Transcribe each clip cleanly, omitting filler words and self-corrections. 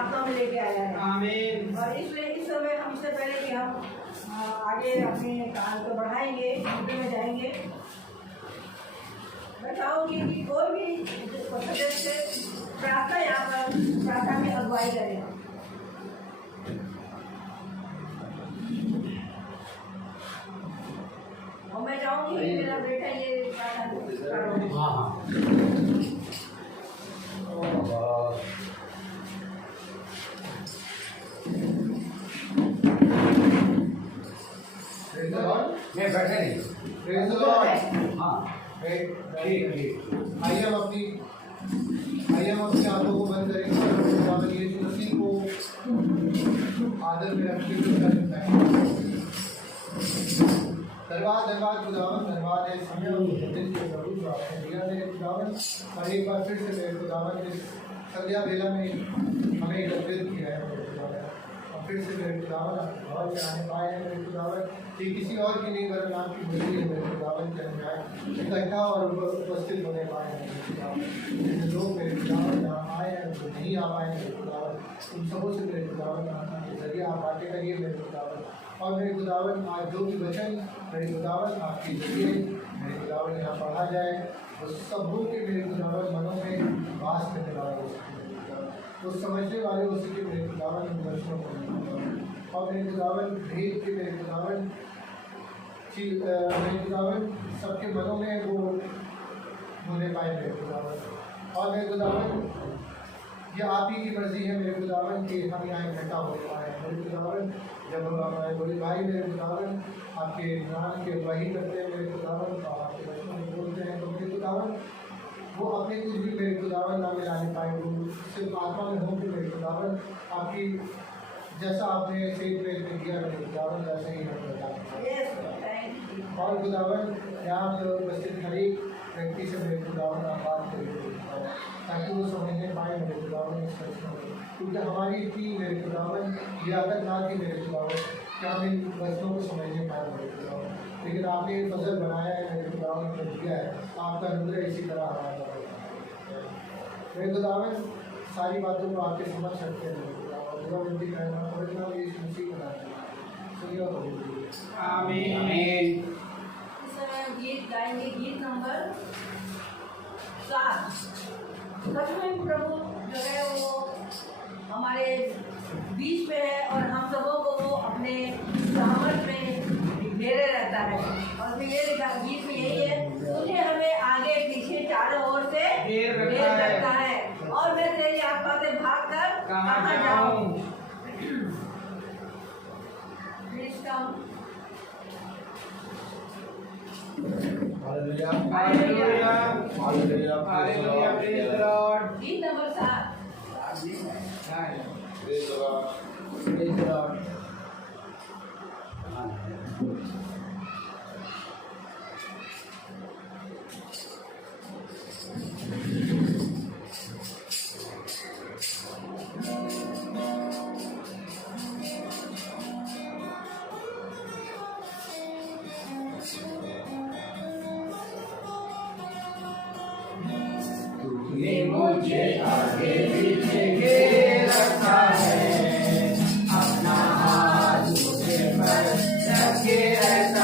आत्मा में लेके आया है। आमीन। और इसलिए इस समय हम इससे पहले कि हम आगे अपने काम को बढ़ाएंगे, आगे में जाएंगे, मैं चाहूँगी कि कोई भी सदस्य प्रार्थना यहाँ पर प्रार्थना में अगुवाई करें। और मैं चाहूँगी कि मेरा बेटा ये प्रार्थना हाँ मैं बैठे नहीं। हाँ ठीक। आइए हम अपनी आंखों को बंद करेंगे। यीशु मसीह को आदर में रखते हुए धन्यवाद खुदावन, धन्यवाद है समय दिन के प्रभु जो आपने दिया मेरे खुदावन, और एक बार फिर से मेरे खुदावन इस संध्या बेला में हमें एकत्रित किया है मेरे खुदावन, और फिर से मेरे खुदावन आपके घर में आने पाए हैं मेरे खुदावन, कि किसी और की नहीं वरन आपकी मर्जी है मेरे खुदावन के अनुसार इकट्ठा और उपस्थित होने पाए हैं मेरे खुदावन। जिन लोग मेरे खुदावन यहाँ आए हैं जो नहीं आ पाए मेरे खुदावन, उन सबों से मेरे खुदावन के जरिए आप बातें करिए मेरे खुदावन, और मेरे खुदावन आज जो भी वचन मेरे खुदावन आपके जरिए मेरे खुदावन यहाँ पढ़ा जाए वो सबों के मेरे खुदावन मनों में वास करने वाला हो सके, वो समझने वाले हो सके मेरे खुदावन उन दर्शनों को, और मेरे खुदावन भेद के मेरे खुदावन सबके मनों में वो होने पाए मेरे खुदावन, और मेरे खुदावन ये आप ही की मर्जी है मेरे खुदावन कि हम यहाँ इकट्ठा हो पाए मेरे खुदावन। जब हमारे बड़े भाई मेरे खुदावन आपके ज्ञान के वही करते हैं मेरे खुदावन, और आपके बच्चों में बोलते हैं तो मेरे खुदावन वो अपने कुछ भी मेरे खुदावन ना मिलाने पाए, वो सिर्फ आत्मा में होंगे मेरे खुदावन, आपकी जैसा आपने सेठ में दिया मेरे खुदावन वैसे ही हम बताएं। और खुदावन यहाँ पर उपस्थित हर एक व्यक्ति से मेरे खुदावन आप बात करेंगे ताकि वो समझने पाए मेरे खुदावन इस प्रश्न में, क्योंकि हमारी इतनी मेरे खुदावन लियाकत ना थी मेरे खुदावन कि हम इन वचनों को समझने पाए मेरे खुदावन, लेकिन आपने एक फजल बनाया है मेरे खुदावन को दिया है, आपका अनुग्रह इसी तरह हमारा मेरे खुदावन सारी बातों को आपके समझ सकते हैं मेरे खुदावन, पूरा विनती करना पड़ेगा ये मसीह का आमीन। इस समय हम गीत गाएंगे, गीत नंबर 7। सचमुच प्रभु जो है वो हमारे बीच में है और हम सबों को वो अपने सामर्थ में घेरे रहता है, और फिर ये गीत में यही है, तुझे हमें आगे पीछे चारों ओर से घेर रखता है, और मैं तेरी आत्मा से भाग कर कहाँ जाऊँ। Hallelujah, hallelujah, hallelujah, hallelujah, praise the Lord. गीत number 7। Praise the Lord, praise the Lord. तूने मुझे आगे पीछे घेर रखा है, अपना हाथ मुझे पर रखे रहता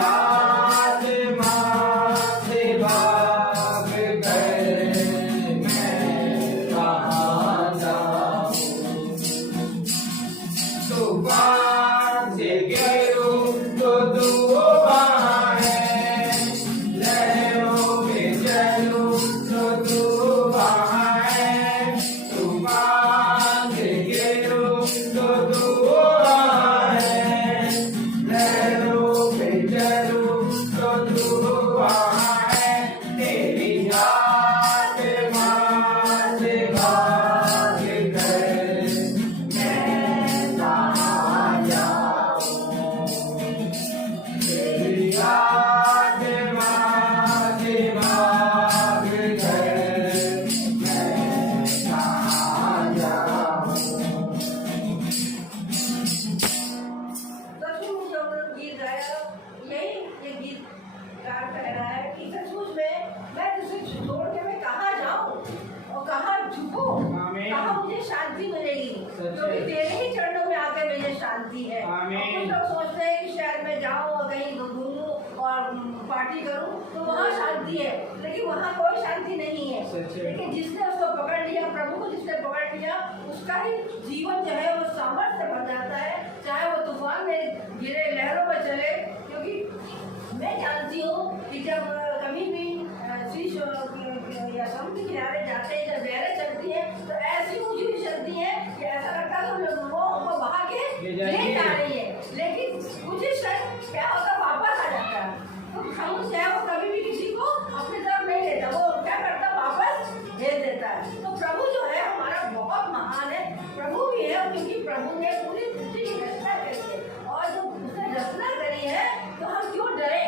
आत्मा से भाग कर मैं कहाँ जाऊँ। तूफान से गिरूं तो तूफान है, लहरों में चलूं तो तूफान है। तूफान से गिरूं तो तूफान है, लहरों में चलूं तो तूफान है। तेरी आत्मा से भाग कर मैं कहाँ जाऊँ। तेरी आत्मा से भाग कर मैं कहाँ जाऊँ। सचमुच जो गीत गाया, यही ये गीतकार कह रहा है कि सचमुच में मैं तुझे छोड़ के मैं कहाँ जाऊँ और कहाँ झुकूँ, आमीन। कहाँ मुझे शांति मिलेगी, सच क्योंकि है। तेरे ही चरणों में आके मुझे शांति है। आमीन। और कुछ लोग सोचते हैं कि शायद मैं जाऊँ और कहीं घूमूं और पार्टी करूँ तो वहाँ शांति है, लेकिन वहाँ कोई शांति नहीं है। सच है। लेकिन जिसने उसको पकड़ लिया, प्रभु को जिसने पकड़ लिया, उसका ही जीवन जो है वो सामर्थ्य भर जाता है, चाहे वो तूफान में गिरे, लहरों में चले। क्योंकि मैं जानती हूँ कि जब कभी भी शीश या समुद्र किनारे जाते हैं, जब लहरें चलती हैं तो ऐसी ऊंची ऊंची चलती हैं कि ऐसा लगता है कि वो हमको बहा के ले जा रही है, लेकिन कुछ ही क्षण क्या होता है, वापस आ जाता है। तो हम चाहे वो कभी भी किसी को अपनी तरफ नहीं लेता, वो क्या करता है, वापस भेज देता है। तो प्रभु जो है हमारा बहुत महान है, प्रभु भी है, क्योंकि प्रभु ने पूरी सृष्टि की रचना करी है, और जो उसने रचना करी है तो हम क्यों डरे,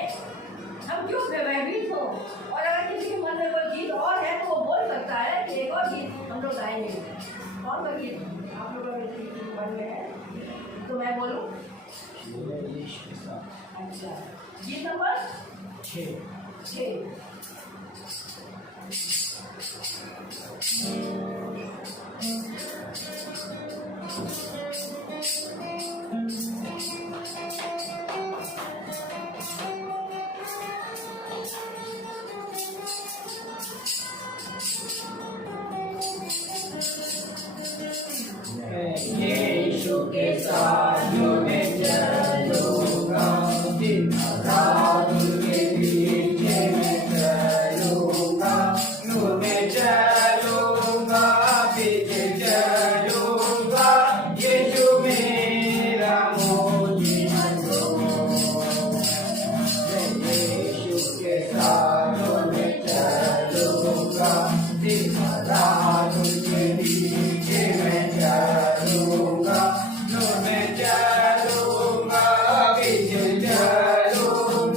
हम क्यों भयभीत हो। और अगर किसी के मन में कोई गीत और है तो वो बोल सकता है कि एक और गीत हम लोग गाएंगे। कौन सा गीत आप लोगों के मन में है तो मैं बोलूँ? अच्छा, गीत नंबर 6। यीशु के साथ जो मैं चलूँगा, दिन रात के पीछे मैं चलूँगा। नूर में चलूँगा, पीछे चलूँगा, यीशु मेरा मोती यीशु के साथ जो मैं चलूँगा, दिन रात के पीछे मैं चलूँगा। नूर में चलूँगा, पीछे चलूँगा,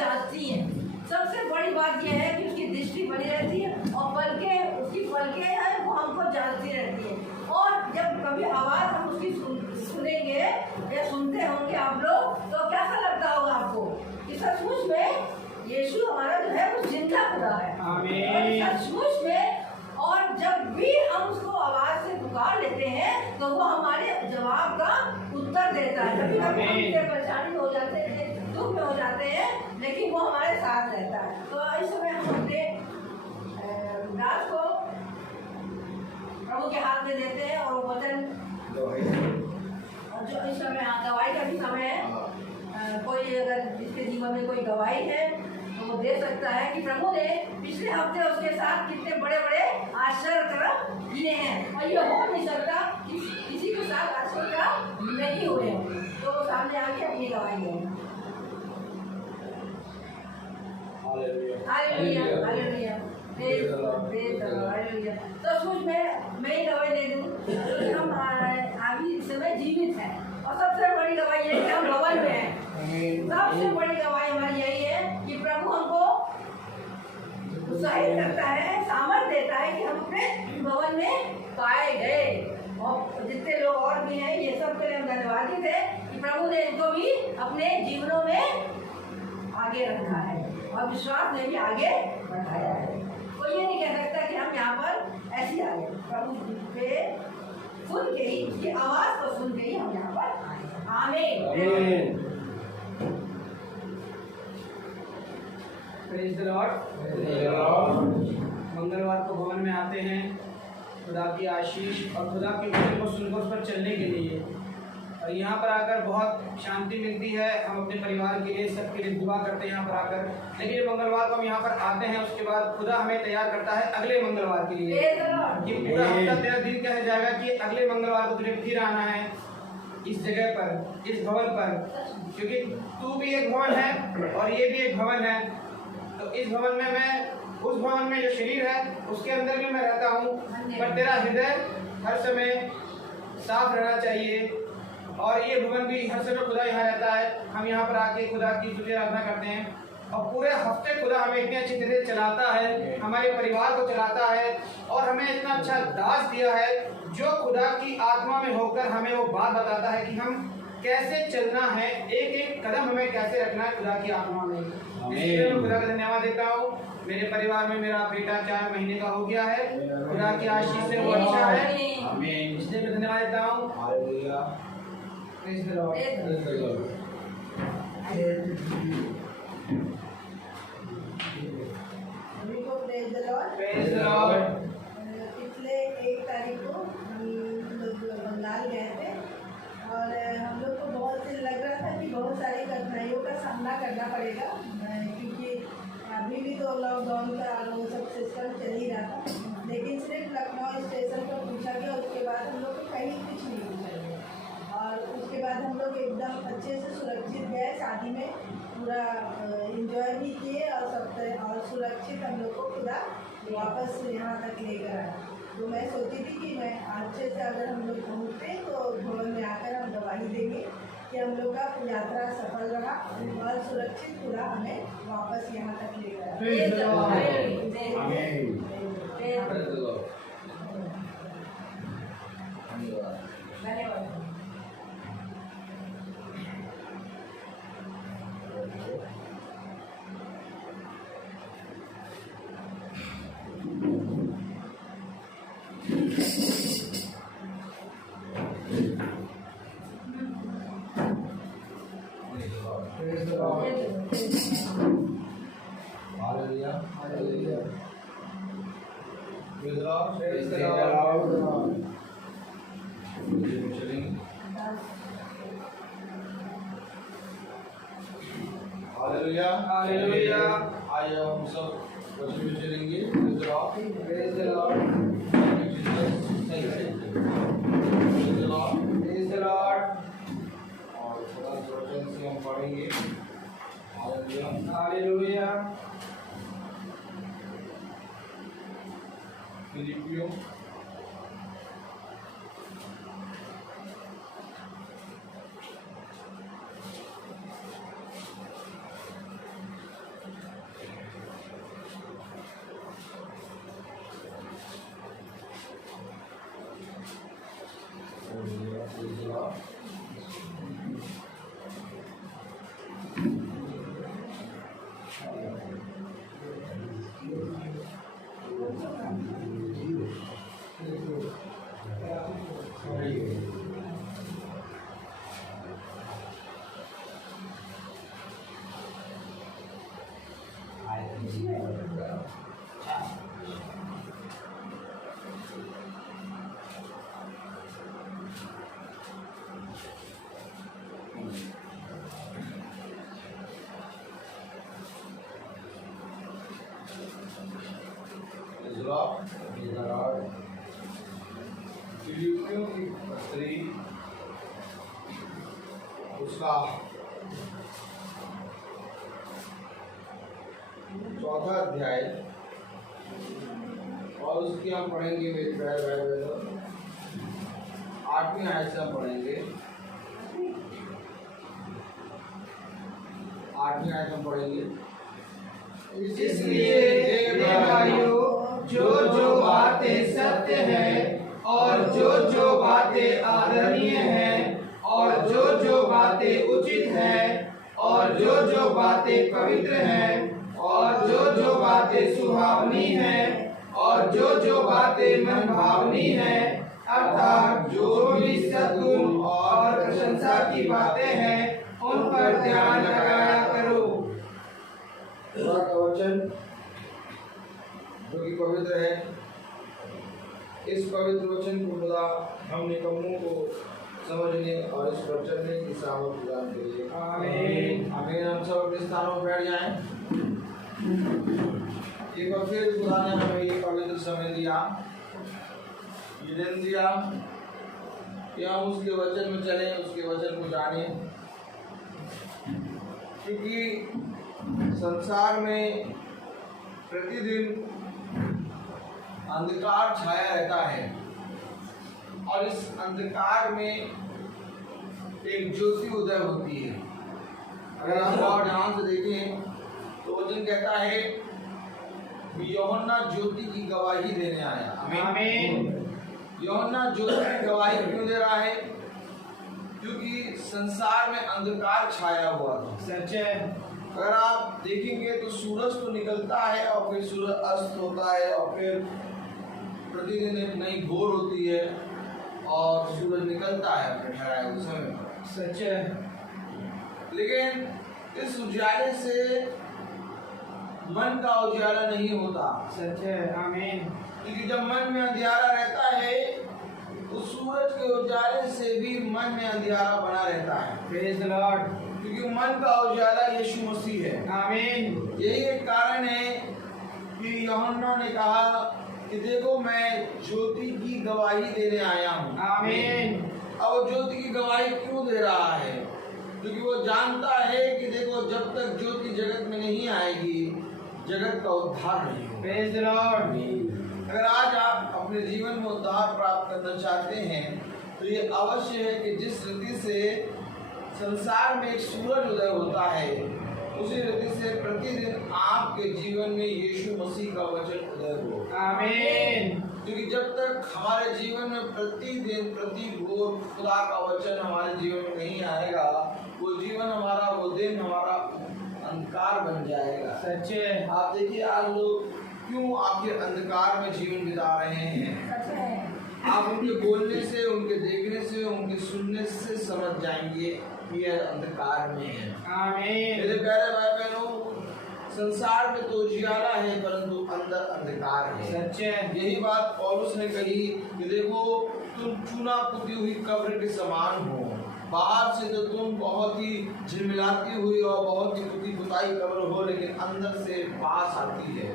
जांचती है। सबसे बड़ी बात यह है कि उसकी दृष्टि बनी रहती है और पलकें, उसकी पलकें हैं वो हमको जांचती रहती है। और जब कभी आवाज़ हम उसकी सुनेंगे या सुनते होंगे आप लोग, तो कैसा लगता होगा आपको कि सचमुच में यीशु हमारा जो है वो जिंदा खुदा है। आमीन। सचमुच में। और जब भी हम उसको आवाज से पुकार लेते हैं तो वो हमारे जवाब का उत्तर देता है। कभी कभी हम इतने परेशानी हो जाते हैं, दुख में हो जाते हैं, लेकिन वो हमारे साथ रहता है। तो इस समय हम अपने दास को प्रभु के हाथ में देते हैं और वो वचन, और जो इस समय गवाही का भी समय है, कोई अगर जिसके जीवन में कोई गवाही है तो वो दे सकता है कि प्रभु ने पिछले हफ्ते उसके साथ कितने बड़े बड़े आश्चर्य कर्म किए हैं और ये हो नहीं सकता कि किसी के साथ आश्चर्य कर्म नहीं हुए हों। तो वो सामने आके अपनी गवाही दें। Hallelujah, hallelujah, praise the Lord, praise the Lord, hallelujah. तो सचमुच में मैं ही गवाही दे दूं कि हम अभी इस समय जीवित हैं और सबसे बड़ी गवाही ये है कि हम भवन में हैं। सबसे बड़ी गवाही हमारी यही है कि प्रभु हमको उत्साहित करता है, सामर्थ देता है कि हम अपने भवन में पाए गए। और जितने लोग और भी हैं, ये सब के लिए हम धन्यवादित है कि प्रभु ने इनको भी अपने जीवनों में आगे रखा है और विश्वास में भी आगे बढ़ाया है। कोई ये नहीं कह सकता कि हम यहाँ पर ऐसे आ गए। प्रभु पे सुन के ही, उसकी आवाज़ को सुन के ही हम यहाँ पर आए। आमीन। Praise the Lord. मंगलवार को भवन में आते हैं खुदा की आशीष और खुदा के वचन को सुनकर उस पर चलने के लिए, और यहाँ पर आकर बहुत शांति मिलती है। हम अपने परिवार के लिए, सबके लिए दुआ करते हैं यहाँ पर आकर। लेकिन मंगलवार को हम यहाँ पर आते हैं, उसके बाद खुदा हमें तैयार करता है अगले मंगलवार के लिए। कि पूरा हफ्ता तेरा दिन कहा जाएगा कि अगले मंगलवार को तुझे फिर आना है इस जगह पर, इस भवन पर, क्योंकि तू भी एक भवन है और ये भी एक भवन है। तो इस भवन में मैं, उस भवन में जो शरीर है उसके अंदर भी मैं रहता हूँ, पर तेरा हृदय हर समय साफ रहना चाहिए। और ये भवन भी हर समय खुदा यहाँ रहता है। हम यहाँ पर आके खुदा की स्तुति आराधना करते हैं और पूरे हफ्ते खुदा हमें इतनी अच्छी तरह चलाता है, हमारे परिवार को चलाता है और हमें इतना अच्छा दास दिया है जो खुदा की आत्मा में होकर हमें वो बात बताता है कि हम कैसे चलना है, एक एक कदम हमें कैसे रखना है खुदा की आत्मा में। इसलिए मैं खुदा का धन्यवाद देता हूँ। मेरे परिवार में मेरा बेटा 4 महीने का हो गया है, खुदा की आशीष से वो अच्छा है, इसलिए मैं धन्यवाद देता हूँ। Praise the Lord. सभी को praise the Lord. Praise the Lord. पिछले 1 तारीख को हम लोग बंगाल गए थे और हम लोग को बहुत लग रहा था कि बहुत सारी कठिनाइयों का सामना करना पड़ेगा, क्योंकि अभी भी तो लॉकडाउन का वो सब सिस्टम चल ही रहा था। लेकिन सिर्फ लखनऊ स्टेशन पर पूछा गया, उसके बाद हम लोग को कहीं कुछ नहीं पूछा गया और उसके बाद हम लोग एकदम अच्छे से सुरक्षित गए। शादी में पूरा एंजॉय भी किए और सब और सुरक्षित हम लोग को पूरा वापस यहाँ तक लेकर आया। तो मैं सोची थी कि मैं अच्छे से अगर हम लोग पहुँचते तो भवन में आकर हम गवाही देंगे कि हम लोग का यात्रा सफल रहा और सुरक्षित पूरा हमें वापस यहाँ तक लेकर धन्यवाद। Hallelujah. Hallelujah. Praise the Lord. Praise the Lord. चलेंगे। Hallelujah. Hallelujah. आज हम सब वचन में चलेंगे। Praise the Lord. Praise the Lord. Praise the Lord. Praise the Lord. और थोड़ा वचन से हम पढ़ेंगे। Hallelujah. Hallelujah. फिलिपियों जाओ। फिलिपियों की पत्री उसका 4वां अध्याय और उसकी हम पढ़ेंगे मेरे प्यारे भाई बहनों 8वीं आयत से हम पढ़ेंगे। 8वीं आयत हम पढ़ेंगे। इसलिए हे भाइयों, जो बातें सत्य है और जो बातें आदरणीय हैं और जो बातें उचित हैं और जो बातें पवित्र हैं और जो बातें सुहावनी हैं और जो बातें मनभावनी हैं, अर्थात जो भी सद्गुण और प्रशंसा की बातें हैं, उन पर ध्यान लगाया करो। खुदा का वचन जो कि पवित्र है, इस पवित्र वचन को खुदा हम निकम्मों को समझने और इस पर चलने की सामर्थ प्रदान करिए। आमीन। आमीन। हम सब अपने स्थानों पर बैठ जाएं। एक बार फिर खुदा ने हमें ये पवित्र समय दिया, ये दिन दिया कि हम उसके वचन में चलें, उसके वचन को जानें, क्योंकि संसार में प्रतिदिन अंधकार छाया रहता है और इस अंधकार में एक ज्योति उदय होती है। अगर आप और ध्यान से देखें तो वचन कहता है कि यूहन्ना ज्योति की गवाही देने आया। आमीन। यूहन्ना ज्योति की गवाही क्यों दे रहा है? क्योंकि संसार में अंधकार छाया हुआ था। सच है। अगर आप देखेंगे तो सूरज तो निकलता है और फिर सूरज अस्त होता है और फिर प्रतिदिन एक नई भोर होती है और सूरज निकलता है अपने ठहराए हुए समय पर। सच है। लेकिन इस उजाले से मन का उजाला नहीं होता। सच है। आमीन। क्योंकि जब मन में अंधियारा रहता है तो सूरज के उजाले से भी मन में अंधियारा बना रहता है। Praise the Lord. क्योंकि मन का उजाला यीशु मसीह है। आमीन। यही एक कारण है कि यूहन्ना ने कहा कि देखो मैं ज्योति की गवाही देने आया हूँ। आमीन। अब वो ज्योति की गवाही क्यों दे रहा है? क्योंकि वो जानता है कि देखो जब तक ज्योति जगत में नहीं आएगी जगत का उद्धार नहीं होगा। Praise the Lord. अगर आज आप अपने जीवन में उद्धार प्राप्त करना चाहते हैं तो ये अवश्य है कि जिस रीति से संसार में एक सूरज उदय होता है उसी रीति से प्रतिदिन आपके जीवन में यीशु मसीह का वचन उदय हो। आमीन। क्योंकि जब तक हमारे जीवन में प्रतिदिन प्रति भोर खुदा का वचन हमारे जीवन में नहीं आएगा वो जीवन हमारा, वो दिन हमारा अंधकार बन जाएगा। सच है। आप देखिए आज लोग क्यों आखिर अंधकार में जीवन बिता रहे हैं। आप उनके बोलने से, उनके देखने से, उनके सुनने से समझ जाएंगे कि यह अंधकार में है। आमीन। मेरे प्यारे भाई बहनों, संसार में तो उजियारा है परंतु अंदर अंधकार है। सच है। यही बात पौलुस ने कही कि देखो तुम चूना पुती हुई कब्र के समान हो। बाहर से तो तुम बहुत ही झिलमिलाती हुई और बहुत ही पुती पुताई कब्र हो, लेकिन अंदर से पास आती है,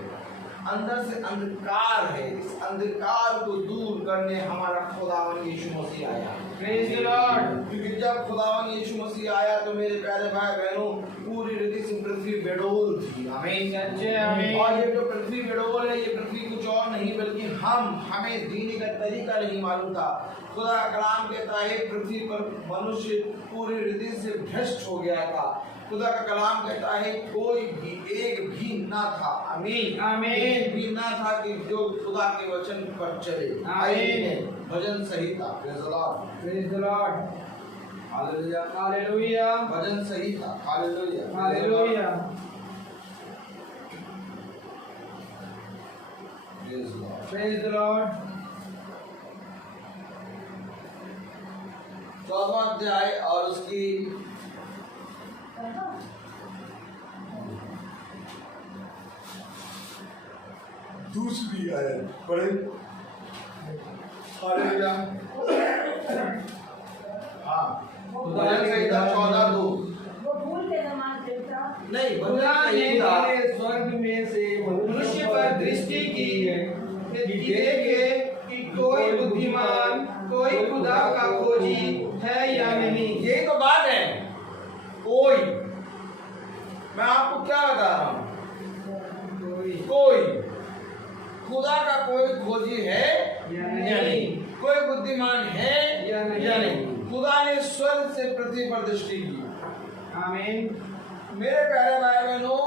अंदर से अंधकार है। इस अंधकार को दूर करने हमारा खुदावन यीशु मसीह आया। Praise the Lord. क्योंकि जब खुदावन यीशु मसीह आया तो मेरे प्यारे भाई बहनों पूरी रीति से पृथ्वी बेडोल थी। आमीन। सच है। आमीन। और ये जो पृथ्वी बेडोल है, ये पृथ्वी कुछ और नहीं बल्कि हमें जीने का तरीका नहीं मालूम था। खुदा का कलाम कहता है पृथ्वी पर मनुष्य पूरी रीति से भ्रष्ट हो गया था। खुदा का कलाम कहता है कोई भी एक भी ना था, आमीन आमीन। एक भी ना था कि जो खुदा के वचन पर चले। आमीन। भजन संहिता, praise the Lord, praise the Lord, hallelujah, hallelujah, भजन संहिता, hallelujah, hallelujah, praise the Lord. Praise the Lord. 14वां अध्याय और उसकी दूसरी आयत पढ़े। हालेलुया। हाँ, भजन संहिता 14:2। वो फूल के समान खिलता। नहीं, खुदा भजन ने संहिता नीले स्वर्ग में से मनुष्य पर दृष्टि की कि देखे कि कोई बुद्धिमान, कोई खुदा का खोजी है या नहीं। यही तो बात है। कोई, मैं आपको क्या बता रहा हूँ, कोई खुदा का कोई खोजी है या नहीं, कोई बुद्धिमान है या नहीं। खुदा ने स्वर्ग से पृथ्वी पर दृष्टि की। आमीन। मेरे प्यारे भाई बहनों,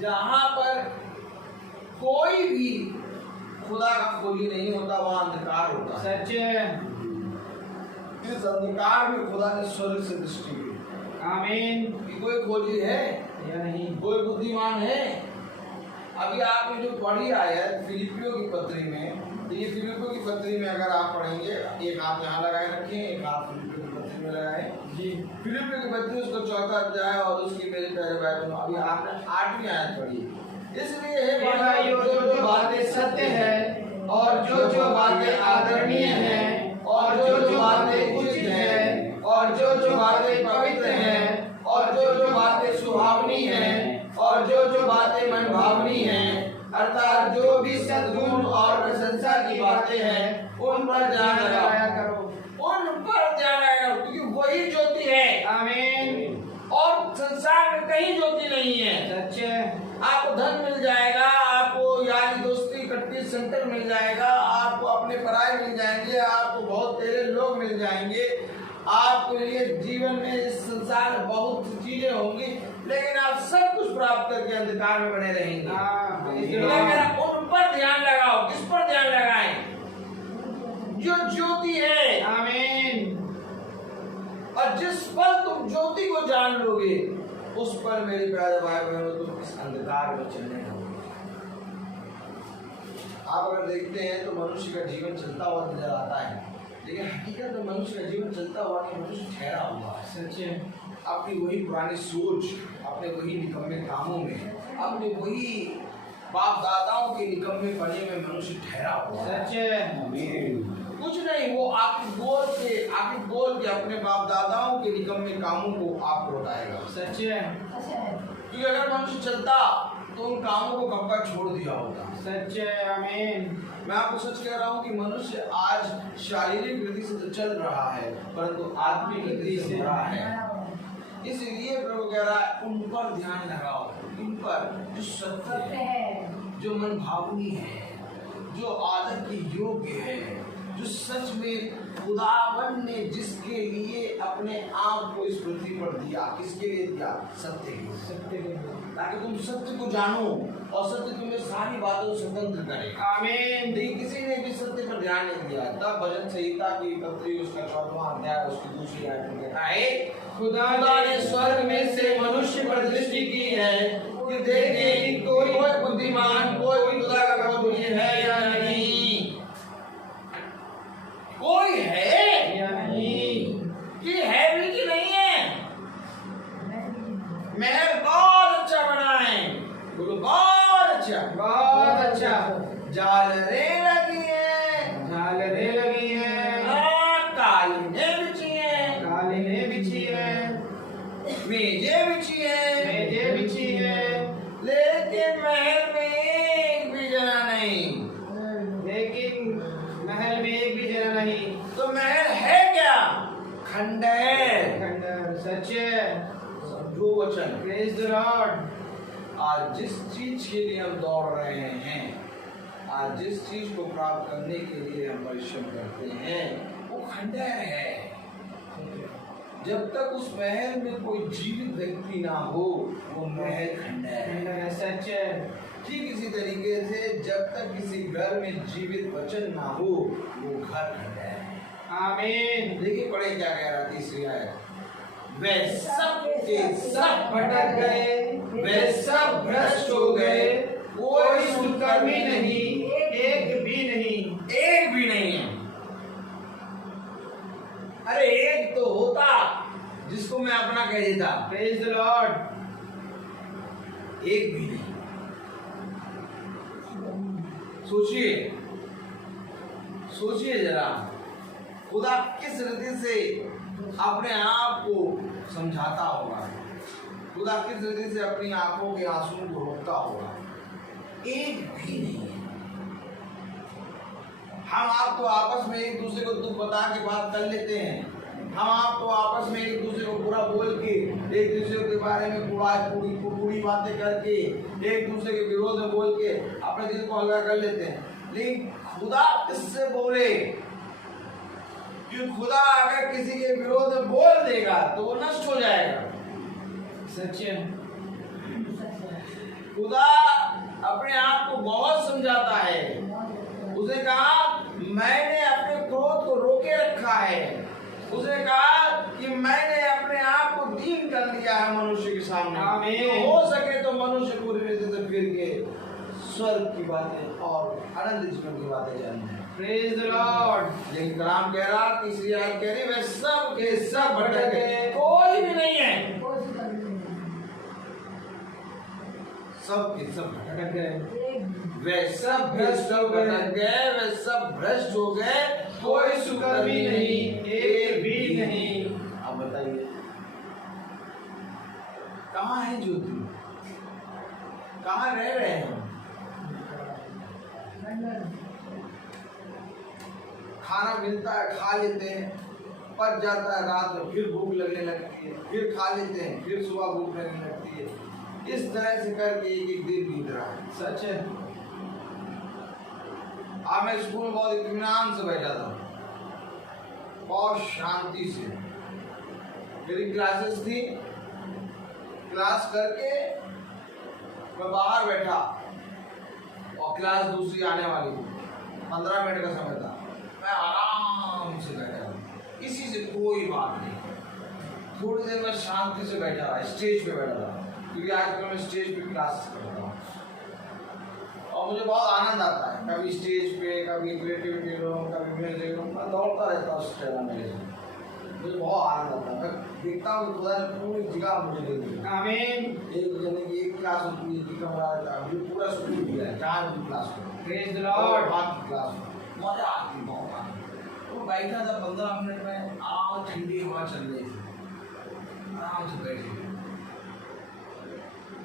जहां पर कोई भी खुदा का खोजी नहीं होता वहां अंधकार होता है। सच है। इस अंधकार में खुदा ने स्वर्ग से दृष्टि की। आमीन। कि कोई खोजी है या नहीं, कोई बुद्धिमान है। अभी आपने जो पढ़ी आयत फिलिपियों की पत्री में, तो ये फिलिपियों की पत्री में अगर आप पढ़ेंगे, एक हाथ यहाँ लगाए रखें, एक हाथ फिलिपियों की पत्री में लगाए जी। फिलिपियों की पत्री उसको 4था अध्याय और उसकी मेरे प्यारे भाई बहनों अभी आपने 8वीं आयत पढ़ी। इसलिए हे भाइयों, जो बातें सत्य है और जो बातें आदरणीय हैं और जो बातें उचित हैं और जो बातें पवित्र हैं और जो बातें सुहावनी हैं और जो बातें मनभावनी हैं, अर्थात जो भी सद्गुण और प्रशंसा की बातें हैं उन पर ध्यान लगाया करो। उन पर ध्यान लगाया करो, क्योंकि वही ज्योति है। आमीन। और संसार में कहीं ज्योति नहीं है। सच है। आपको धन मिल जाएगा, आपको यारी दोस्ती इकट्ठी सेंटर मिल जाएगा, आपको अपने पराये मिल जाएंगे, आपको बहुत तेरे लोग मिल जाएंगे, आपको ये जीवन में इस संसार में बहुत सी चीजें होंगी, लेकिन आप सब कुछ प्राप्त करके अंधकार में बने रहेंगे। लेकिन उन पर ध्यान लगाओ। किस पर ध्यान लगाएं? जो ज्योति है। आमीन। और जिस पल तुम ज्योति को जान लोगे, उस पर मेरे प्यारे भाई बहनों तुम इस अंधकार में चलने लगोगे। आप अगर देखते हैं तो मनुष्य का जीवन चलता हुआ नजर आता है, लेकिन हकीकत में मनुष्य का जीवन चलता हुआ नहीं, मनुष्य ठहरा हुआ है। सच है। अपनी वही पुरानी सोच, अपने वही निकम्मे कामों में, अपने वही बाप दादाओं के निकम्मे पने में मनुष्य ठहरा हुआ है। सच है। कुछ नहीं, वो आपकी बोल के अपने बाप दादाओं के निकम्मे कामों को आपको बताएगा। सच है। क्योंकि अगर मनुष्य चलता तो उन कामों को कब का छोड़ दिया होता। सच है। आमीन। मैं आपको सच कह रहा हूँ कि मनुष्य आज शारीरिक गति से तो चल रहा है, परंतु आत्मिक गति से मरा है। इसलिए प्रभु कह रहा है उन पर ध्यान लगाओ, इन पर जो सत्य है, जो मन भावनी है, जो आदर के योग्य है, जो सच में खुदावन ने जिसके लिए अपने आप को इस पृथ्वी पर दिया। किसके लिए दिया? सत्य के। सत्य के। ताकि तुम सत्य को जानो और सत्य तुम्हें सारी बातों से स्वतंत्र करे। आमीन। लेकिन किसी ने भी सत्य पर ध्यान नहीं दिया। तब भजन संहिता की पत्री उसका 14वां अध्याय उसकी दूसरी आयत में कहता है खुदा ने स्वर्ग में से मनुष्य पर दृष्टि की है कि देखे कि कोई बुद्धिमान, कोई खुदा का खोजी है या नहीं। कोई है या नहीं, कि है भी कि नहीं है। महल बहुत अच्छा बना है, बोलो बहुत अच्छा, बहुत अच्छा। झालरें लगी है, झालरें लगी है, कालीनें बिछी है, कालीनें बिछी है, मेजें बिछी है, मेजें बिछी है, लेकिन महल में एक भी जना नहीं। लेकिन महल में एक भी जना नहीं। तो महल है क्या? खंडहर। खंडहर। सच है। जो वचन प्रेज द लॉर्ड। आज जिस चीज के लिए हम दौड़ रहे हैं, आज जिस चीज को प्राप्त करने के लिए हम परिश्रम करते हैं वो खंडहर है। जब तक उस महल में कोई जीवित व्यक्ति ना हो वो महल खंडहर है। सच है। ठीक इसी तरीके से जब तक किसी घर में जीवित वचन ना हो वो घर खंडहर है। आमीन। देखिए पढ़े क्या कह रहा तीसरी आयत, वे सब के सब भटक गए, वे सब भ्रष्ट हो गए, कोई सुकर्मी नहीं, एक भी नहीं। एक भी नहीं है। अरे एक तो होता जिसको मैं अपना कह देता। Praise the Lord. एक भी नहीं। सोचिए सोचिए जरा, खुदा किस रीति से अपने आप को समझाता होगा, खुदा किस रीति से अपनी आंखों के आंसू को रोकता होगा। एक भी नहीं है। हम आप तो आपस में एक दूसरे को दुख बता के बात कर लेते हैं, हम आप तो आपस में एक दूसरे को बुरा बोल के, एक दूसरे के बारे में बुरी बातें करके, एक दूसरे के विरोध में बोल के अपने दिल को हल्का कर लेते हैं। लेकिन खुदा किससे बोले कि खुदा अगर किसी के विरोध में बोल देगा तो वो नष्ट हो जाएगा। सच है। खुदा अपने आप को बहुत समझाता है। उसने कहा मैंने अपने क्रोध को रोके रखा है। उसने कहा कि मैंने अपने आप को दीन कर दिया है मनुष्य के सामने। आमीन। तो हो सके तो मनुष्य पूरी रीति से फिर के स्वर्ग की बातें और आनंद जीवन की बातें जानना है। Praise the Lord. लेकिन कलाम कह रहा, तीसरी आयत कह रही, वे सब के सब भटक गए, कोई भी नहीं है। सब के सब भटक गए, वे सब भ्रष्ट हो गए, वे सब भ्रष्ट हो गए, कोई सुकर्मी नहीं, एक भी नहीं। अब बताइए कहाँ है ज्योति, कहाँ रह रहे हैं? खाना मिलता है, खा लेते हैं, पच जाता है, रात में फिर भूख लगने लगती है, फिर खा लेते हैं, फिर सुबह भूख लगने लगती है। इस तरह से करके एक दिन बीत रहा है। सच है। आज मैं स्कूल में बहुत इत्मीनान से बैठा था, बहुत शांति से। मेरी क्लासेस थी, क्लास करके मैं बाहर बैठा और क्लास दूसरी आने वाली थी, 15 मिनट का समय था। मैं आराम से बैठा, किसी से कोई बात नहीं। थोड़ी देर मैं शांति से बैठा रहा, स्टेज पे बैठा था, क्योंकि आजकल मैं स्टेज पे क्लास करता हूँ और मुझे बहुत आनंद आता है। कभी स्टेज पे, कभी क्रिएटिविटी रूम, कभी म्यूजिक रूम, मैं दौड़ता रहता हूँ उस टाइम में। मुझे बहुत आनंद आता है। मैं देखता हूँ खुदा ने पूरी जगह मुझे दे दी। आमीन। एक जने की एक क्लास होती है, एक कमरा रहता है, मुझे पूरा स्कूल दिया है, जहाँ भी क्लास हो। Praise the Lord. बात की क्लास हो, मजा आती, बहुत आती। तो बैठा था 15 मिनट में, आराम ठंडी हवा चल रही थी, आराम से बैठे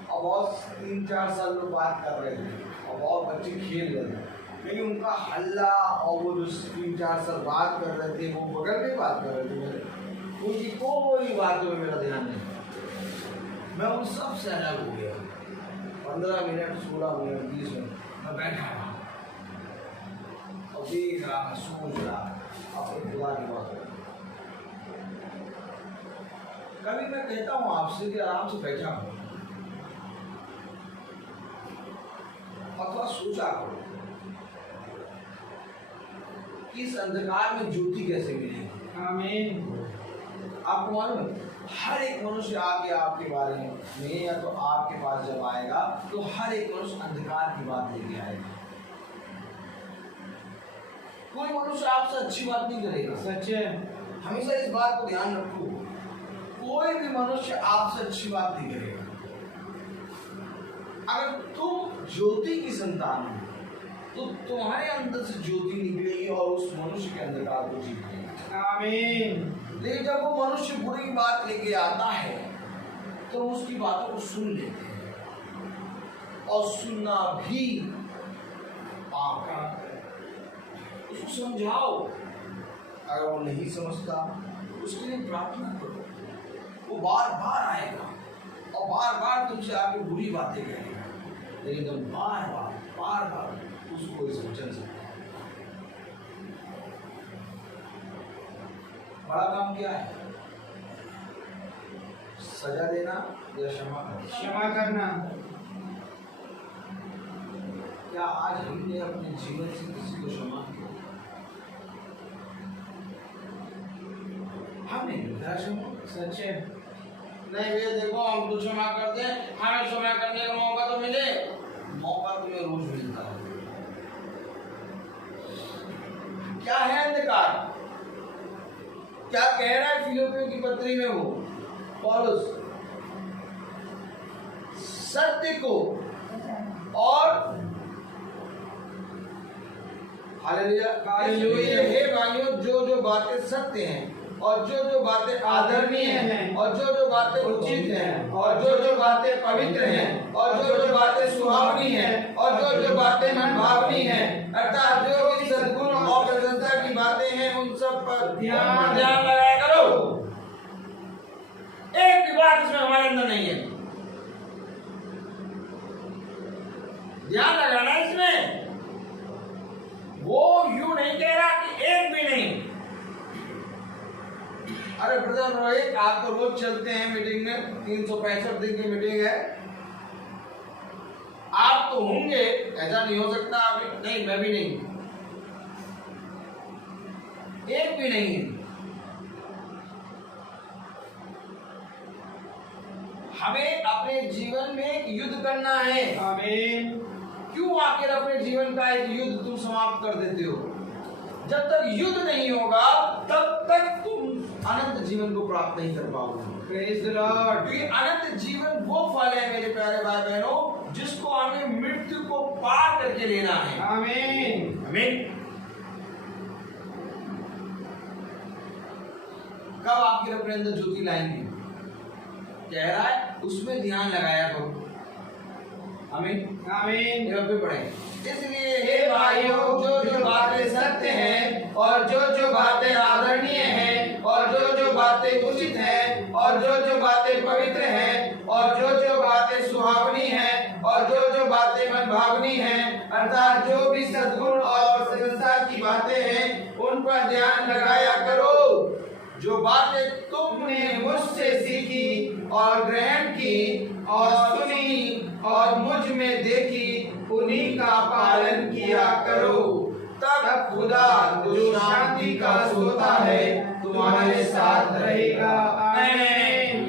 और बहुत 3-4 साल लोग बात कर रहे थे और बहुत बच्चे खेल रहे थे, लेकिन उनका हल्ला और वो जो 3-4 साल बात कर रहे थे, वो बगल में बात कर रहे थे मेरे, उनकी कोई बातों में मेरा ध्यान नहीं। मैं उन सब से अलग हो गया। 15 मिनट, 16 मिनट, 20 मिनट मैं बैठा रहा और देख रहा, सोच रहा अपने खुदा की बात। कभी मैं कहता हूँ आपसे कि आराम से बैठा हूँ और थोड़ा सोचा करो कि इस अंधकार में ज्योति कैसे मिलेगी। आमीन। आपको मालूम है, हर एक मनुष्य आके आपके बारे में या तो आपके पास जब आएगा तो हर एक मनुष्य अंधकार की बात लेके आएगा। कोई मनुष्य आपसे अच्छी बात नहीं करेगा। सच है। हमेशा इस बात को ध्यान रखो, कोई भी मनुष्य आपसे अच्छी बात नहीं करेगा। अगर तुम ज्योति की संतान हो तो तुम्हारे अंदर से ज्योति निकलेगी और उस मनुष्य के अंधकार को जीत लेगी। आमीन। लेकिन जब वो मनुष्य बुरी बात लेके आता है तो उसकी बातों को सुन लेते हैं और सुनना भी पाप है। उसको समझाओ, अगर वो नहीं समझता उसके लिए प्रार्थना करो। वो बार बार आएगा और बार बार तुमसे आके बुरी बातें करेगा, लेकिन तुम बार बार उसको इस वचन से बड़ा काम क्या है? सजा देना या क्षमा करना? क्षमा करना। क्या आज हमने अपने जीवन से किसी को क्षमा किया? हमने नहीं किया क्षमा। सच है। नहीं भैया देखो, हम तो क्षमा करते हैं, हमें क्षमा करने का मौका तो मिले। मौका तुम्हें रोज मिलता है। क्या है अंधकार? क्या कह रहा है फिलिपियों की पत्री में वो पौलुस? सत्य को और हालेलुया, हे भाइयों, जो जो बातें सत्य हैं और जो जो बातें आदरणीय हैं और जो जो बातें उचित हैं और जो जो बातें पवित्र हैं और जो जो बातें सुहावनी हैं और जो जो बातें मनभावनी हैं, अर्थात जो भी सद्गुण और प्रशंसा की बातें हैं, उन सब पर ध्यान लगाया करो। एक भी बात इसमें हमारे अंदर नहीं है। ध्यान लगाना इसमें। वो यूं नहीं कह रहा कि एक भी नहीं। अरे ब्रदर रोहित, आप तो रोज चलते हैं मीटिंग में, 365 दिन की मीटिंग है, आप तो होंगे, ऐसा नहीं हो सकता आप नहीं, मैं भी नहीं, एक भी नहीं है। हमें अपने जीवन में एक युद्ध करना है। आमीन। क्यों आखिर अपने जीवन का एक युद्ध तुम समाप्त कर देते हो? जब तक युद्ध नहीं होगा तब तक तुम अनंत जीवन को प्राप्त नहीं कर पाओगे। Praise the Lord. क्योंकि अनंत जीवन वो फल है मेरे प्यारे भाई बहनों, जिसको हमें मृत्यु को पार करके लेना है। आमीन। आमीन। कब आखिर अपने अंदर ज्योति लाएंगे? कह रहा है उसमें ध्यान लगाया करो। आमीन। आमीन। ये भी पढ़े। इसलिए हे भाइयों, जो जो बातें सत्य हैं और जो जो बातें आदरणीय हैं और जो जो बातें उचित हैं और जो जो बातें पवित्र हैं और जो जो बातें सुहावनी हैं और जो जो बातें मनभावनी हैं, अर्थात जो भी सद्गुण और प्रशंसा की बातें हैं, उन पर ध्यान लगाया करो। जो बातें तुमने मुझसे सीखी और ग्रहण की और सुनी और मुझ में देखी, उन्हीं का पालन किया करो। तब खुदा जो शांति का सोता है तुम्हारे साथ रहेगा। आमीन।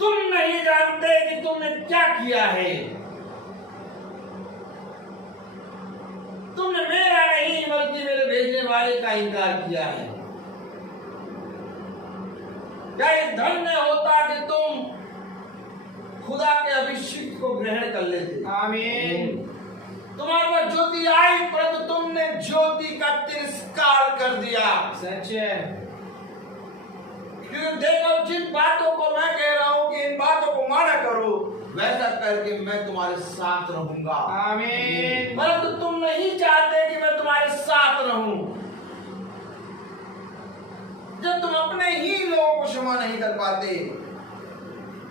तुम नहीं जानते कि तुमने क्या किया है। तुमने मेरा नहीं बल्कि मेरे भेजने वाले का इनकार किया है। क्या ये धन्य होता कि तुम खुदा के अभिषेक को ग्रहण कर लेते। आमीन। तुम्हारे पास ज्योति आई, परंतु तुमने ज्योति का तिरस्कार कर दिया। सच है। क्योंकि देखो, जिन बातों को मैं कह रहा हूं कि इन बातों को माना करो, वैसा करके मैं तुम्हारे साथ रहूंगा। आमीन। परंतु तुम नहीं चाहते कि मैं तुम्हारे साथ रहूं। जब तुम अपने ही लोगों को क्षमा नहीं कर पाते,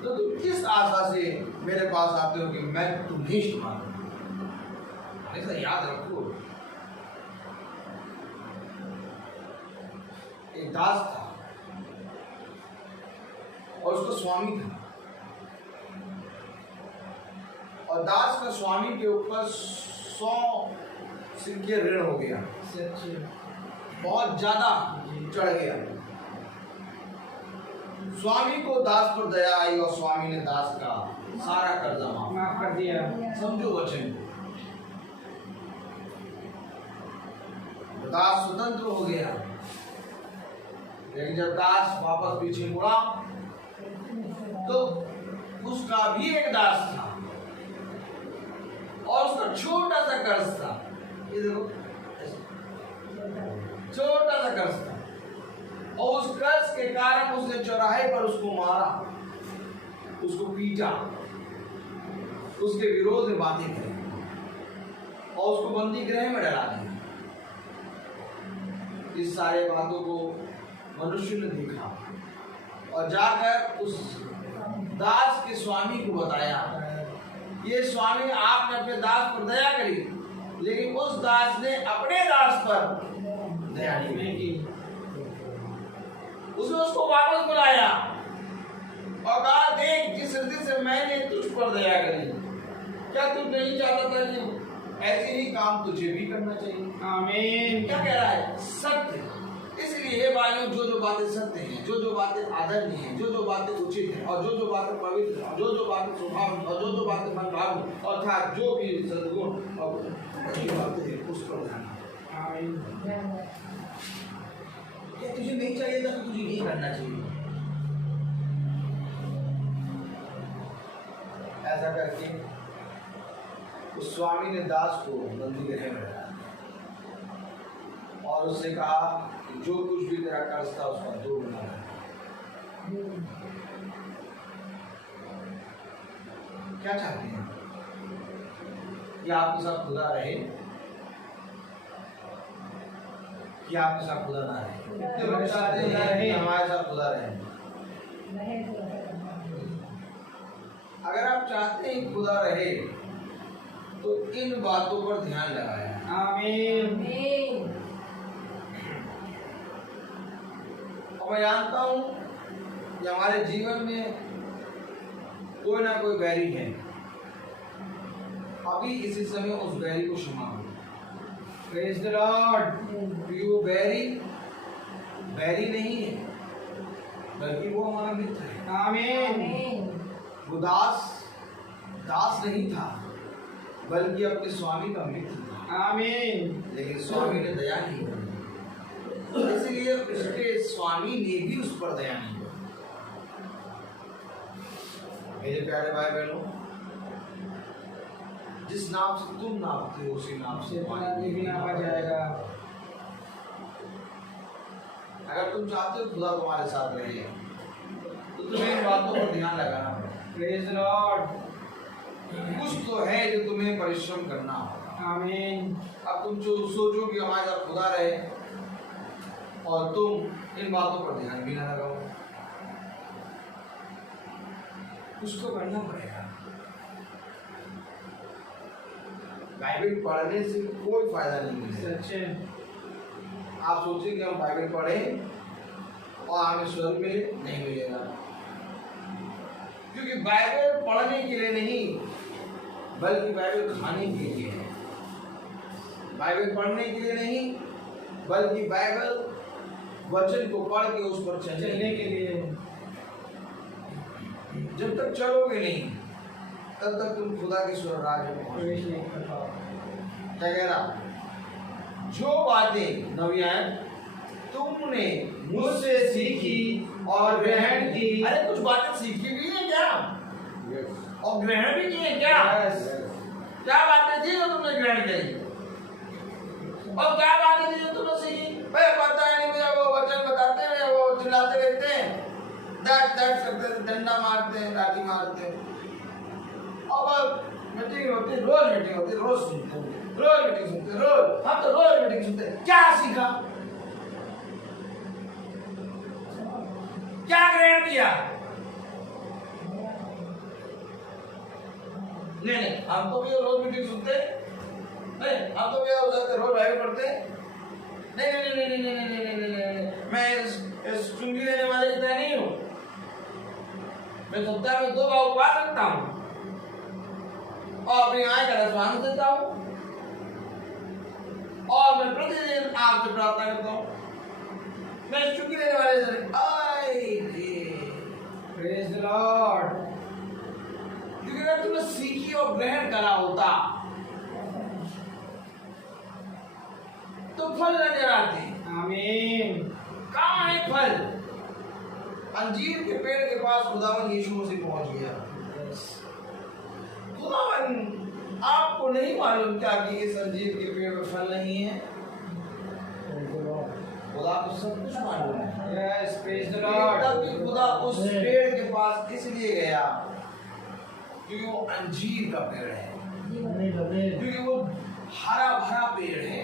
तो तुम किस आशा से मेरे पास आते हो कि मैं तुम्हें क्षमा करूं? ऐसा याद रखो। एक दास था और उसका स्वामी था, और दास का स्वामी के ऊपर 100 सिक्के ऋण हो गया। सच है। बहुत ज्यादा चढ़ गया। स्वामी को दास पर दया आई और स्वामी ने दास का सारा कर्जा माफ कर दिया। समझो वचन। दास स्वतंत्र हो गया। लेकिन जब दास वापस पीछे मुड़ा तो उसका भी एक दास था और उसका छोटा सा कर्ज था। ये देखो, छोटा सा कर्ज था, और उस कर्ज के कारण उसने चौराहे पर उसको मारा, उसको पीटा, उसके विरोध में बातें की और उसको बंदी गृह में डला दिया। इस सारे बातों को मनुष्य ने देखा और जाकर उस दास के स्वामी को बताया, ये स्वामी आपने अपने दास पर दया करी, लेकिन उस दास ने अपने दास पर दया नहीं की। उसने उसको वापस बुलाया और कहा, देख जिस रीति से मैंने तुझ पर दया करी, क्या तू नहीं चाहता था कि ऐसे ही काम तुझे भी करना चाहिए? आमीन। क्या कह रहा है? सत्य। इसलिए हे भाइयों, जो बातें सत्य हैं, जो बातें आदरणीय हैं, जो बातें उचित हैं, और जो बातें पवित्र हैं, जो बातें स्वभाव, और जो बातें मनभावनी, अर्थात जो भी सद्गुण और अच्छी बातें हैं, उस पर ध्यान। आमीन। क्या तुझे नहीं चाहिए था कि तुझे यही करना चाहिए? ऐसा करके उस स्वामी ने दास को बंदी गृह में रखा और उससे कहा कि जो कुछ भी तेरा कर्ज था उसका 2 गुना है। क्या चाहते हैं कि आपके साथ खुदा रहे कि आपके साथ खुदा ना रहे? कितने लोग चाहते हैं कि हमारे साथ खुदा रहे? अगर आप चाहते हैं खुदा रहे तो इन बातों पर ध्यान लगाएं। आमीन। और मैं जानता हूं कि हमारे जीवन में कोई ना कोई बैरी है। अभी इसी समय उस बैरी को क्षमा करो। Praise the Lord. क्योंकि वो बैरी नहीं है, बल्कि वो हमारा मित्र है। आमीन। वो दास नहीं था, बल्कि अपने स्वामी का मित्र था। आमीन। लेकिन स्वामी ने दया नहीं की, इसलिए उसके स्वामी ने भी उस पर दया नहीं की। मेरे प्यारे भाई बहनों, जिस नाम से तुम नापते हो उसी नाम से पानी भी नापा जाएगा। अगर तुम चाहते हो खुदा तुम्हारे साथ रहे तो तुम्हें इन बातों पर ध्यान लगाना पड़ेगा। Praise the Lord. कुछ तो है जो तुम्हें परिश्रम करना होगा। आमीन। अब तुम जो सोचो कि हमारे साथ खुदा रहे और तुम इन बातों पर ध्यान भी ना लगाओ, कुछ तो करना पड़ेगा। बाइबल पढ़ने से कोई फायदा नहीं मिलेगा। सच्चे। आप सोचेंगे हम बाइबल पढ़ें और हमें स्वर्ग मिले, नहीं मिलेगा। क्योंकि बाइबल पढ़ने के लिए नहीं, बल्कि बाइबल खाने के लिए है। बाइबल पढ़ने के लिए नहीं, बल्कि बाइबल वचन को पढ़ के उस पर चलने के लिए। जब तक चलोगे नहीं, तब तक तुम खुदा के स्वर्ग राज्य में प्रवेश नहीं कर पाओ। क्या कह रहा? जो बातें नवियाँ तुमने मुझसे सीखी और ग्रहण की। अरे कुछ बातें सीखी भी है क्या? और ग्रहण भी की है क्या? क्या बातें थी जो तुमने ग्रहण करी और क्या बातें थी जो तुमने सीखी? भाई पता है नहीं मुझे, वो वचन बताते हैं, वो चिल्लाते रहते हैं, डांट करते हैं, डंडा मारते हैं, लाठी मारते हैं। अब मीटिंग होती, रोज मीटिंग होती, रोज सुनते हैं, रोज मीटिंग सुनते, रोज हम तो रोज मीटिंग सुनते। क्या सीखा? क्या ग्रहण किया? नहीं, हम तो भी रोज मीटिंग सुनते नहीं, हम तो भी रोज बाइबल पढ़ते नहीं। मैं चुंगी लेने वाले की तरह नहीं हूँ। मैं सप्ताह में 2 बार उपवास रखता हूँ और अपनी आय का दशमांश देता हूँ और मैं प्रतिदिन आपसे प्रार्थना करता हूँ। मैं चुंगी लेने वाले से प्रेज द लॉर्ड। क्योंकि अगर तुमने सीखी और ग्रहण करा होता तो फल नजर आते। आमीन। कहाँ है फल? अंजीर के पेड़ के पास खुदावन यीशु मसीह पहुंच गया। खुदावन आपको नहीं मालूम क्या कि इस अंजीर के पेड़ में फल नहीं है? खुदा को सब कुछ मालूम है। Yes, praise the Lord. तब खुदा उस पेड़ के पास इसलिए गया क्योंकि वो अंजीर का पेड़ है, क्योंकि वो हरा भरा पेड़ है।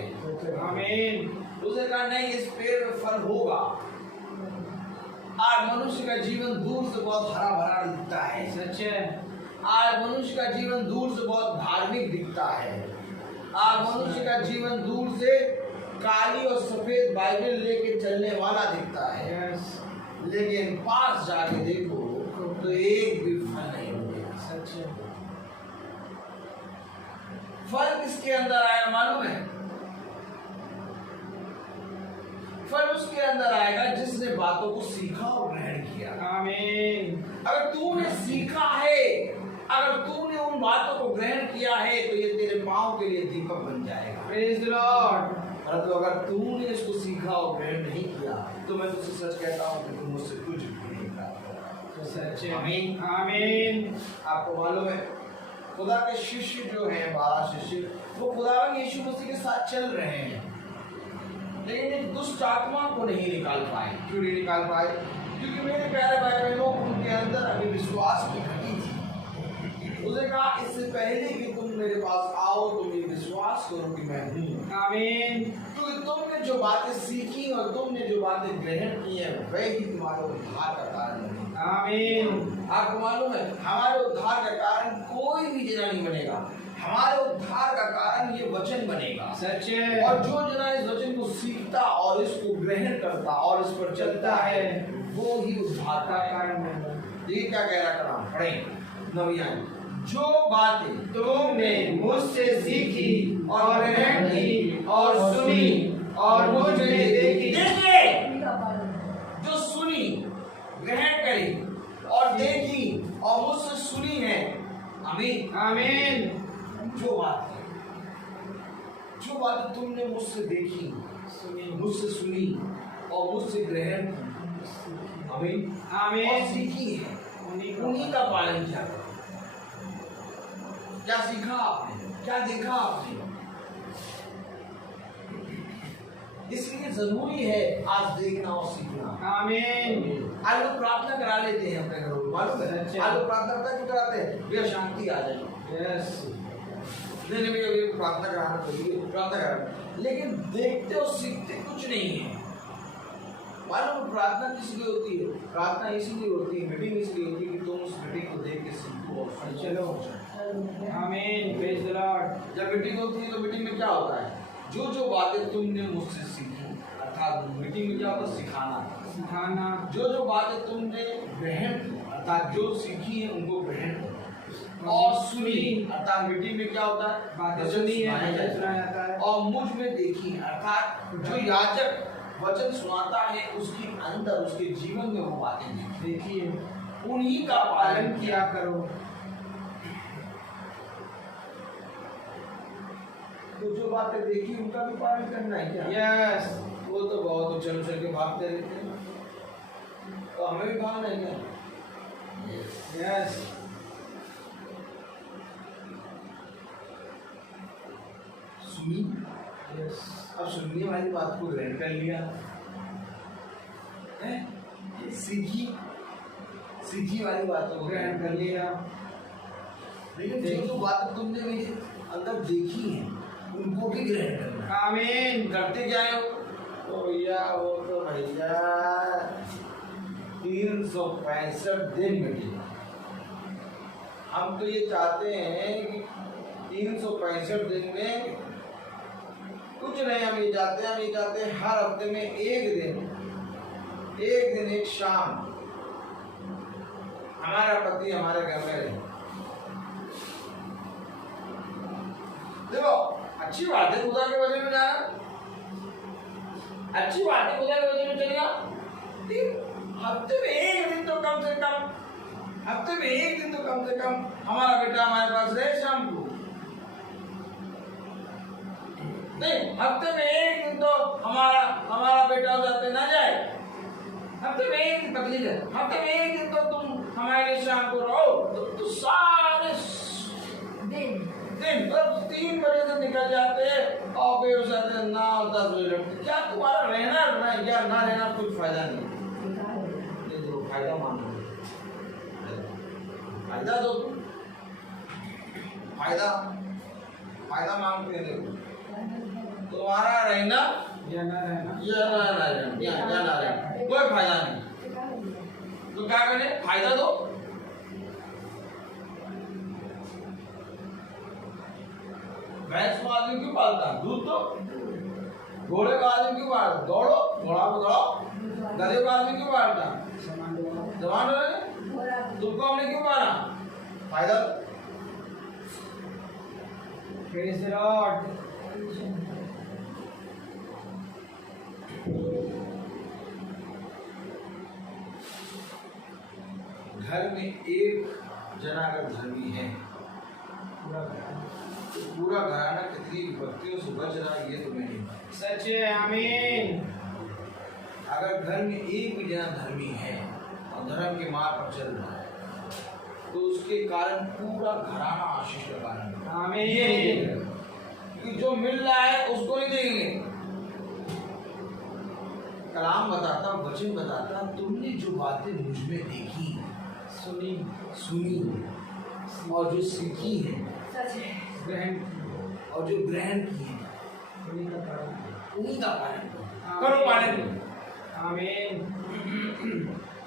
आमीन। उसने कहा नहीं, इस पेड़ में फल होगा। आज मनुष्य का जीवन दूर से बहुत हरा भरा दिखता है। सच है। आज मनुष्य का जीवन दूर से बहुत धार्मिक दिखता है। आज मनुष्य का जीवन दूर से काली और सफेद बाइबल लेके चलने वाला दिखता है। यस, लेकिन पास जाके देखो तो एक भी फल नहीं मिलेगा। सच है। फल किसके अंदर आया मालूम है? फल उसके अंदर आएगा जिसने बातों को सीखा और ग्रहण किया। आमीन। अगर तूने सीखा है, अगर तूने उन बातों को ग्रहण किया है तो ये तेरे पांव के लिए दीपक बन जाएगा। Praise the Lord. परंतु अगर तूने इसको सीखा और ग्रहण नहीं किया तो मैं तुझसे सच कहता हूँ कि तुम मुझसे कुछ भी नहीं प्राप्त करोगे। सच है। आमीन। आमीन। आपको मालूम है खुदा के शिष्य जो हैं, 12 शिष्य, वो खुदावन यीशु मसीह के साथ चल रहे हैं, लेकिन एक दुष्ट आत्मा को नहीं निकाल पाए। क्यों नहीं निकाल पाए? क्योंकि मेरे प्यारे भाई बहनों, उनके अंदर अभी विश्वास की घटी थी। उसने कहा इससे पहले कि तुम मेरे पास आओ तुम ये विश्वास करो कि मैं हूँ। आमीन। क्योंकि तुमने जो बातें सीखी और तुमने जो बातें ग्रहण की है वही तुम्हारे उद्धार का कारण बनेगी। आमीन। आपको मालूम है हमारे उद्धार का कारण कोई भी जना नहीं बनेगा, हमारे उद्धार का कारण ये वचन बनेगा। सच है। और जो जना इस वचन को सीखता और इसको ग्रहण करता और इस पर चलता है वो ही उद्धार का कारण बनेगा। ये क्या कह रहा कलाम पढ़ें नविया। जो बातें तुमने मुझसे सीखी और ग्रहण की और सुनी और मुझ में देखी। देखिए, जो सुनी, ग्रहण करी और देखी और मुझसे सुनी है। आमीन। आमीन। जो बात तुमने मुझसे देखी, मुझसे सुनी और मुझसे ग्रहण की, आमीन, आमीन। और सीखी है, उन्हीं का पालन किया करो। क्या सीखा आपने? क्या देखा आपने? इसलिए जरूरी है आज देखना और सीखना। आमीन। आज लोग प्रार्थना करा लेते हैं अपने घरों में, मालूम है? आज लोग प्रार्थना क्यों कराते हैं? भैया शांति आ जाए। यस। नहीं भैया प्रार्थना कराना चाहिए, प्रार्थना कराना, लेकिन देखते और सीखते कुछ नहीं है। मालूम प्रार्थना किस लिए होती है? प्रार्थना इसीलिए होती है, मीटिंग इसलिए होती है कि तुम उस मीटिंग को देख के सीखो और चलो। आमीन। Praise the Lord. जब मीटिंग होती है तो मीटिंग में क्या होता है? जो बातें तुमने मुझसे सीखी, अर्थात मीटिंग में क्या होता है? सिखाना। जो बातें तुमने ग्रहण की, अर्थात जो सीखी है उनको ग्रहण करो और सुनी, अर्थात मीटिंग में क्या होता है? बातें सुनी है, वचन सुनाया जाता है। और मुझ में देखी, अर्थात जो याजक वचन सुनाता है उसके अंदर, उसके जीवन में वो बातें देखिए, उन्हीं का पालन किया करो। तो जो बातें देखी उनका भी पालन करना है क्या? यस। वो तो बहुत उछल उछल के भागते रहते हैं, तो हमें भी भागना है क्या? यस। सुनी, यस। अब सुनने वाली बात को ग्रहण कर लिया है, सीखी वाली बातों को ग्रहण कर लिया। लेकिन जो बातें तुमने मेरे अंदर देखी हैं उनको भी ग्रहण करना। आमीन। करते क्या है? तो भैया वो तो भैया 365 दिन मीटिंग। हम तो ये चाहते हैं कि 365 दिन में कुछ नहीं, हम ये चाहते हैं हर हफ्ते में एक दिन एक शाम हमारा पति हमारे घर में रहे। देखो अच्छी बात है खुदा के वजह में जाना, अच्छी बात है खुदा के वजह में चलेगा, लेकिन हफ्ते में एक दिन तो कम से कम हमारा बेटा हमारे पास रहे शाम को। नहीं, हफ्ते में एक दिन तो हमारा बेटा हो जाते ना जाए। हफ्ते में एक दिन तकलीफ है, हफ्ते में एक दिन तो तुम हमारे लिए शाम को रहो, तो सारे दिन 3 बजे से निकल जाते हैं और फिर उस 9-10 बजे लौटते। क्या तुम्हारा रहना या ना रहना कोई फायदा नहीं। देखो फायदा मानो, फायदा दो तुम, फायदा मांगते हैं। देखो तुम्हारा रहना ये ना है ना, कोई फायदा नहीं। तो क्या करें, फायदा दो। भैंस को आदमी क्यों पालता है? दूध दो। घोड़े का आदमी क्यों पालता? दौड़ो, घोड़ा को दौड़ाओ। गधे का आदमी क्यों पालता? जवान रहे। तुमको हमने क्यों पाला? फायदा दो। Praise the Lord. घर में एक जना अगर धर्मी है तो पूरा घराना कितनी विपत्तियों से बच रहा है, ये तुम्हें नहीं पता। सच है, आमीन। अगर घर में एक भी जना धर्मी है और धर्म के मार्ग पर चल रहा है तो उसके कारण पूरा घराना आशीष का कारण है। आमीन। क्योंकि जो मिल रहा है उसको नहीं देंगे। कलाम बताता, वचन बताता, तुमने जो बातें मुझ में देखी, सुनी और जो सीखी है, सच है, और जो ग्रहण की है, उन्हीं का पालन करो। पालन आमीन।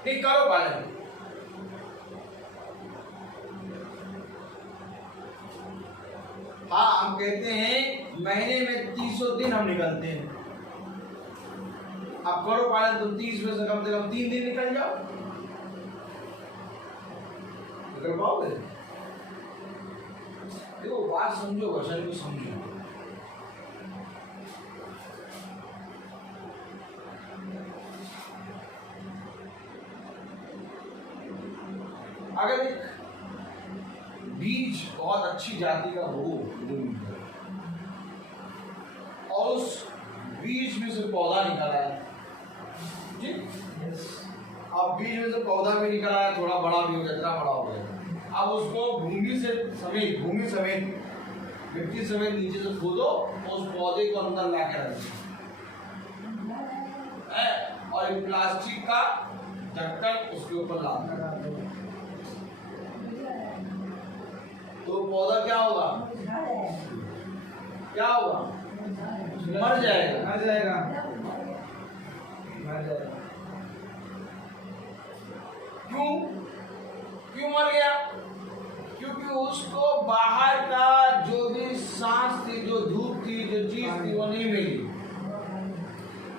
नहीं करो पालन। हाँ, हम कहते हैं महीने में 300 दिन हम निकलते हैं। अब करो पालन तो 30 में से कम 3 दिन निकल जाओ। निकल पाओगे? देखो बात समझो, वचन को समझो। अगर एक बीज बहुत अच्छी जाति का हो और उस बीज में से पौधा निकला है, ठीक? अब बीज में से पौधा भी निकला है, थोड़ा बड़ा भी हो गया, इतना बड़ा हो गया। अब उसको भूमि समेत मिट्टी समेत नीचे से खोदो और उस पौधे को अंदर ला के रख दो और एक प्लास्टिक का ढक्कन उसके ऊपर ला दो, तो पौधा क्या होगा? क्या होगा? मर जाएगा। मर जाएगा। क्यों मर गया? क्योंकि उसको बाहर का जो भी सांस थी, जो धूप थी, जो चीज थी, वो नहीं मिली।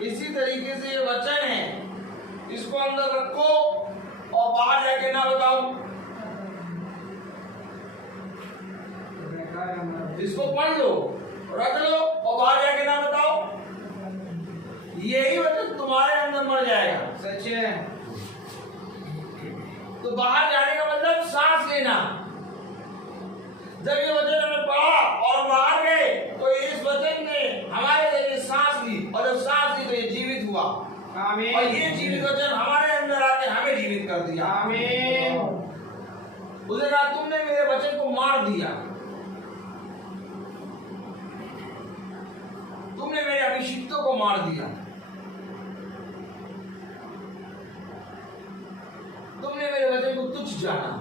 इसी तरीके से ये वचन है, इसको अंदर रखो और बाहर जाके ना बताओ। इसको पढ़ लो, रख लो और बाहर जाके ना बताओ। यही वचन तुम्हारे अंदर मर जाएगा। सच है। तो बाहर जाने का मतलब सांस लेना। जब ये वचन हमने पढ़ा और बाहर गए तो इस वचन ने हमारे जरिए सांस ली, और जब सांस ली तो ये जीवित हुआ। आमीन। और ये जीवित वचन हमारे अंदर आके हमें जीवित कर दिया। आमीन। उसने कहा तुमने मेरे वचन को मार दिया, तुमने मेरे अभिषिक्तों को मार दिया, तुमने मेरे वचन को तुच्छ जाना।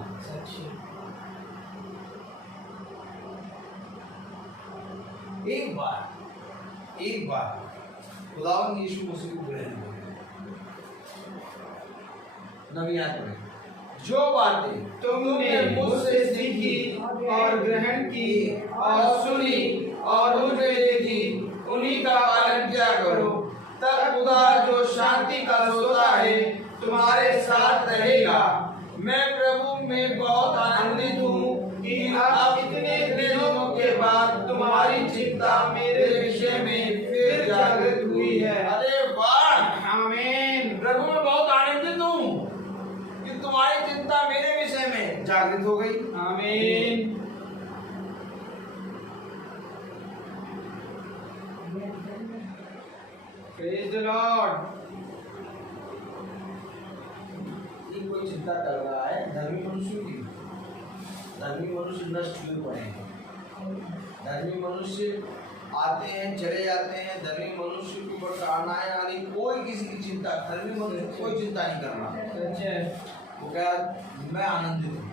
एक बार खुदावंद यीशु मसीह को ग्रहण करो। नबीयात में जो बातें तुमने मुझसे सीखी और ग्रहण की और सुनी और मुझ में देखी, उन्हीं का पालन किया करो। तब खुदा जो शांति का सोता है तुम्हारे साथ रहेगा। मैं प्रभु में बहुत आनंदित हूँ कि अब इतने दिनों के बाद तुम्हारी चिंता मेरे विषय में फिर जागृत हुई है। अरे वाह, आमीन। प्रभु में बहुत आनंदित हूँ कि तुम्हारी चिंता मेरे विषय में जागृत हो गई। आमीन। Praise the Lord. कोई चिंता कर रहा है धर्मी मनुष्य की। धर्मी मनुष्य नष्ट हुए पड़े हैं। धर्मी मनुष्य आते हैं, चले जाते हैं। धर्मी मनुष्य के ऊपर ताड़नाएं आ रही, कोई किसी की चिंता, धर्मी मनुष्य कोई चिंता नहीं कर रहा। सच है। वो कहा मैं आनंदित हूँ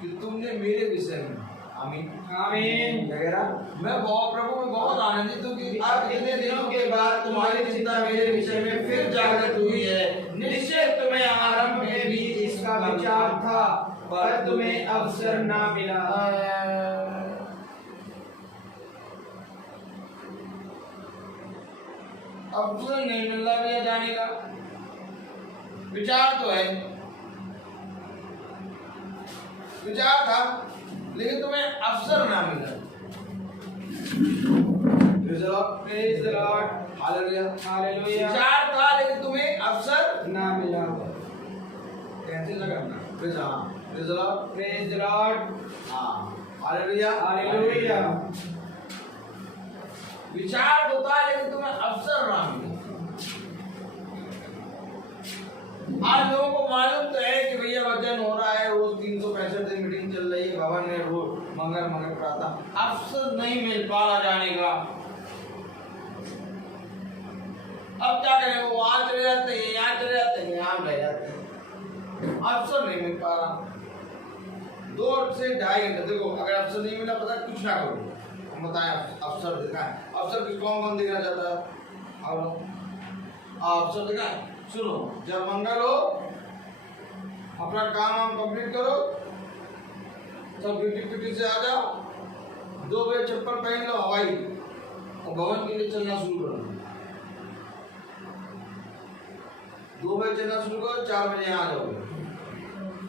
कि तुमने मेरे विषय में आमीन आमीन। वगैरह। मैं बहुत प्रभु में बहुत आनंदित हूँ कि अब इतने दिनों के बाद तुम्हारी चिंता मेरे विषय में फिर जागृत हुई है। निश्चय तुम्हें आरंभ में भी इसका विचार था, पर तुम्हें अवसर ना मिला। अवसर नहीं मिल रहा भैया जाने का। विचार तो है, विचार था, लेकिन तुम्हें अवसर ना मिला। Praise the Lord। Hallelujah. Hallelujah. विचार था लेकिन तुम्हें अवसर ना मिला। कैसे लगना? Praise the Lord। Praise the Lord। हाँ, हालेलुया। हालेलुया। विचार तो था लेकिन तुम्हें अवसर ना मिला। आज लोगों को मालूम तो है कि भैया वचन हो रहा है, रोज 365 दिन मीटिंग चल रही है भवन में, रोज मंगल प्रातः। अवसर नहीं मिल पा रहा जाने का। अब क्या करें, वो वहां चले जाते हैं, यहाँ चले जाते हैं, यहाँ रह जाते हैं। अवसर नहीं मिल पा रहा। 2 से 2.5 घंटे देखो, अगर अवसर नहीं मिला पता कुछ ना करो। हम बताएं अवसर देखा है, अवसर कौन कौन देखना चाहता है? अवसर देखा है। सुनो, जब मंगल हो अपना काम हम कंप्लीट करो, सब ड्यूटी से आ जाओ, 2 बजे चप्पल पहन लो हवाई और भवन के लिए चलना शुरू करो। 2 बजे चलना शुरू करो, 4 बजे आ जाओगे,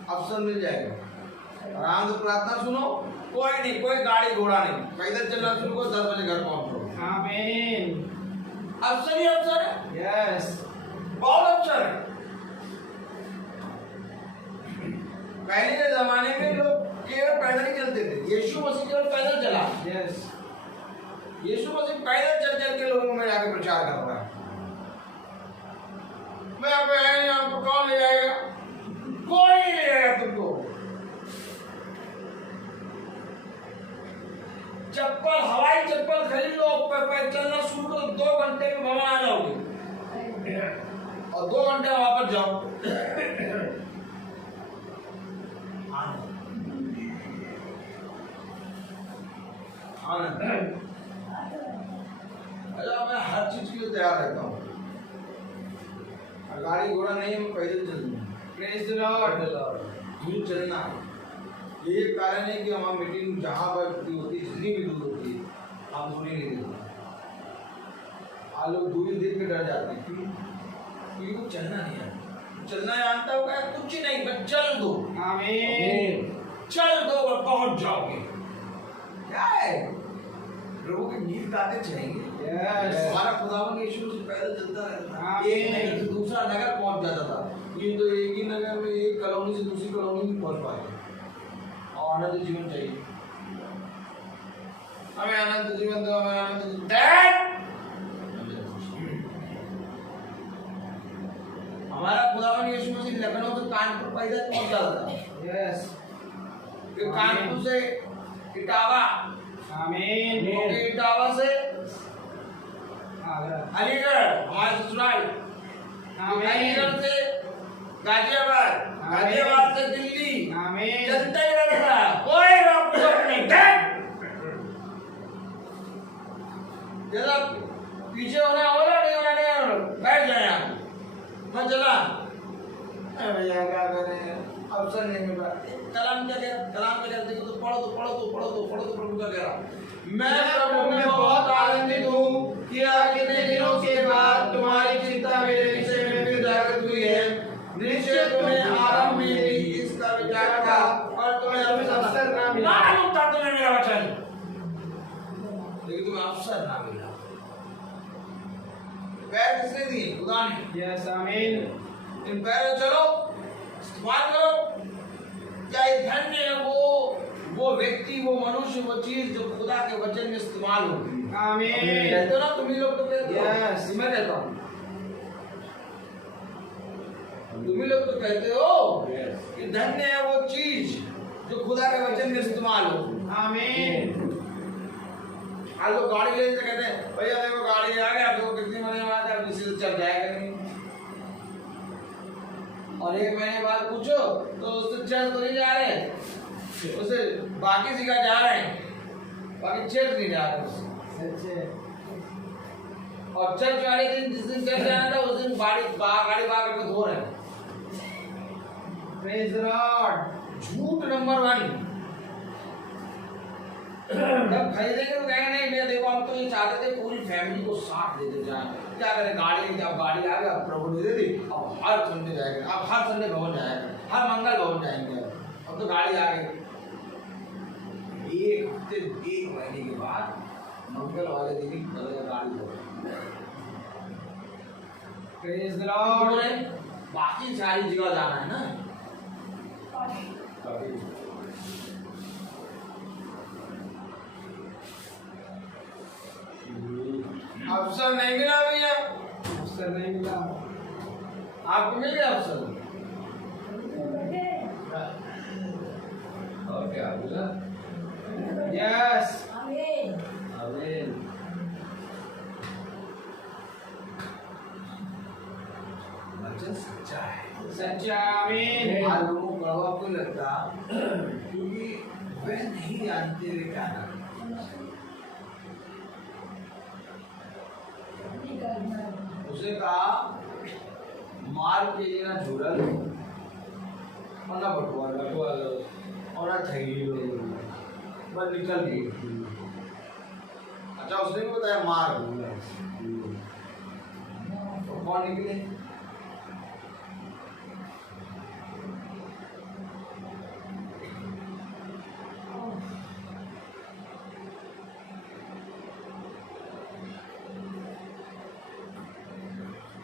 अवसर मिल जाएगा। आराम से प्रार्थना सुनो, कोई नहीं, कोई गाड़ी घोड़ा नहीं, पैदल चलना शुरू करो, 10 बजे घर पहुंचो। आमीन। अवसर ही अवसर है। यस। बहुत अवसर है। पहले के जमाने में लोग केवल पैदल ही चलते थे। यीशु मसीह केवल पैदल चला। यस। यीशु मसीह पैदल चल चल के लोगों में जाकर प्रचार कर रहा है। मैं आपको कौन ले जाएगा? कोई नहीं ले जाएगा तुमको। चप्पल, हवाई चप्पल खरीद लो, चलना शुरू करो, 2 घंटे में भवन आ जाओगे और 2 घंटे वापस जाओ। अच्छा, मैं हर चीज के लिए तैयार रहता हूँ। गाड़ी घोड़ा नहीं, मैं पैदल चलूंगा। Praise the Lord। दूर चलना है। ये कारण है कि हमारी मीटिंग जहाँ पर होती है, जितनी भी दूर होती है, हम दूरी नहीं देते। आप लोग दूरी देख के डर जाते हैं, क्योंकि वो चलना नहीं आता। चलना जानता होगा कुछ ही नहीं, बस चल दो। आमीन। चल दो और पहुंच जाओगे। क्या है, प्रभु के गीत गाते चलेंगे। यस। हमारा खुदावन यीशु मसीह पैदल चलता रहता था, आमीन। एक नगर से दूसरा नगर पहुंच जाता था। ये तो एक ही नगर में एक कॉलोनी से दूसरी कॉलोनी में पहुंच पाए। और आनंद जीवन चाहिए हमें, आनंद जीवन दो, हमें आनंद। हमारा खुदावन यीशु मसीह लखनऊ से कानपुर पैदल पहुंच जाता था। यस। फिर कानपुर से इटावा, आमीन। इटावा से आगरा। अलीगढ़ हमारे ससुराल, अलीगढ़ से गाजियाबाद, गाजियाबाद से दिल्ली। आमीन। चलते ही रहेगा, कोई रोक टोक नहीं। जरा पीछे होना हो रहा, नहीं होना, नहीं होना, बैठ जाए आप। मैं चला, भैया क्या करें, अवसर नहीं मिल रहा। कलाम क्या कह, कलाम क्या कहते हो, तो पढ़ो तो पढ़ो तो पढ़ो तो पढ़ो तो प्रभु का कह रहा। मैं प्रभु में बहुत आनंदित हूँ कि कितने दिनों के बाद तुम्हारी चिंता मेरे विषय में फिर जागृत हुई है। निश्चय तुम्हें आरंभ में भी इसका विचार था, और तुम्हें अवसर ना मिला। मालूम था तुम्हें मेरा वचन, लेकिन तुम्हें अवसर ना मिला। पैर किसने दिए? खुदा ने। यस। आमीन। इन पैरों चलो, इस्तेमाल करो। क्या ये धन्य है वो व्यक्ति, वो मनुष्य, वो चीज जो खुदा के वचन में इस्तेमाल होती है। आमीन। कहते हो ना, तुम ही लोग तो कहते हो। Yes। मैं कहता हूँ, तुम ही लोग तो कहते हो कि धन्य है वो चीज जो खुदा के वचन में इस्तेमाल हो। आमीन। आज लोग गाड़ी लेते कहते हैं, भैया देखो गाड़ी आ गया, देखो कितनी महीने बाद है, किसी से चल जाएगा नहीं। और 1 महीने बाद पूछो तो उससे चल तो नहीं जा रहे, उसे बाकी सिखा जा रहे हैं, बाकी चर्च नहीं जा रहे उससे। सच है। और चर्च वाले दिन जिस दिन चर्च जाना था उस दिन गाड़ी बाहर करके धो रहे हैं। Praise the Lord. झूठ नंबर 1। जब खरीदेंगे तो कहेंगे नहीं भैया देखो हम तो ये चाहते थे पूरी फैमिली को साथ लेते जाएं। क्या करें, गाड़ी जब गाड़ी आ गया प्रभु ने दे दी, अब हर संडे जाएगा, अब हर संडे भवन जाएगा, हर मंगल भवन जाएंगे। अब तो गाड़ी आ गई। एक हफ्ते 1 महीने के बाद मंगल वाले दिन ही गाड़ी हो। Praise the Lord. बाकी सारी जगह जाना है ना। अवसर नहीं मिला भैया, अवसर नहीं मिला। आपको मिल गया अवसर। और क्या बोला? यस। आमीन। आमीन। वचन सच्चा है। सच्चा। आमीन। आज लोगों को कड़वा क्यों लगता? क्योंकि वे नहीं जानते वे क्या करते। उसे कहा मार के लिए ना झूला लो और ना बटुआ लो और ना ठगी लो, बस निकल गई। अच्छा उसने भी बताया मार तो कौन निकले?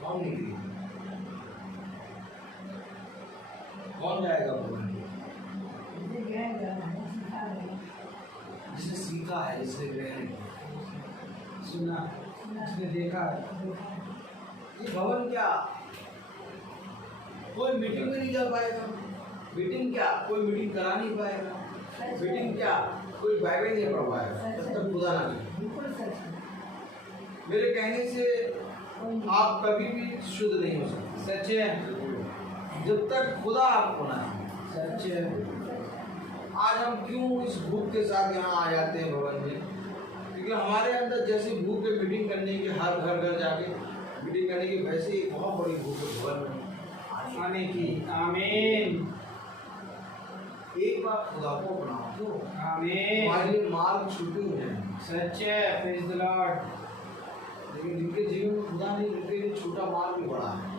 कौन निकले? कौन जाएगा भगवान? जिसने सीखा है, जिसने ग्रहण सुना, जिसने देखा। ये भवन क्या कोई मीटिंग में नहीं जा पाएगा। मीटिंग क्या कोई मीटिंग करा नहीं पाएगा। मीटिंग क्या कोई बाइबल नहीं पढ़ पाएगा जब तक खुदा ना मिले। मेरे कहने से आप कभी भी शुद्ध नहीं हो सकते। सच है। जब तक खुदा आपको ना। सच है। आज हम क्यों इस भूख के साथ यहाँ आ जाते हैं भवन में? क्योंकि हमारे अंदर जैसी भूख है मीटिंग करने की, हर घर जाके मीटिंग करने की, वैसे एक बहुत बड़ी भूख है भवन में आने की। आमीन। एक बार खुदा को अपनाओ तो आमीन। हमारे मार्ग छूटे हुए हैं। सच है। Praise the Lord. लेकिन जिनके जीवन में खुदा नहीं, उनके लिए छोटा मार्ग भी बड़ा है।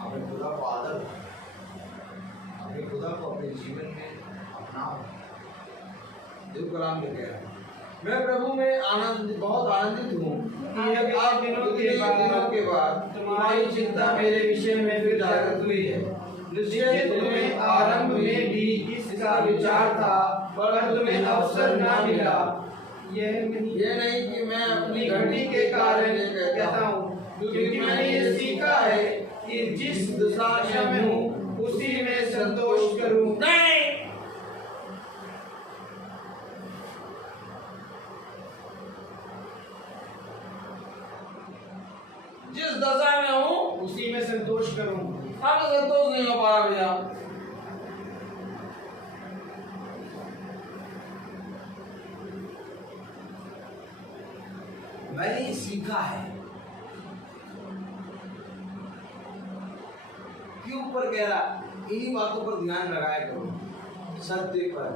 अपने खुदा को आदर, अपने खुदा को अपने जीवन में अपनाओ। देव कलाम में कह रहा है, मैं प्रभु में बहुत आनंदित हूँ कि अब आप दिनों के बाद तुम्हारी चिंता मेरे विषय में फिर जागृत हुई है। निश्चय तुम्हें आरंभ में भी इसका विचार था, पर तुम्हें अवसर न मिला। यह नहीं कि मैं अपनी घटी के कारण कहता हूँ, क्योंकि मैंने ये सीखा है कि जिस दशा में हूँ उसी में संतोष करूँ। नहीं, जिस दशा में हूँ उसी में संतोष करूँ। हम संतोष नहीं हो पा रहा भैया। मैंने ये सीखा है कि ऊपर कह रहा इन्हीं बातों पर ध्यान लगाया करो, सत्य पर।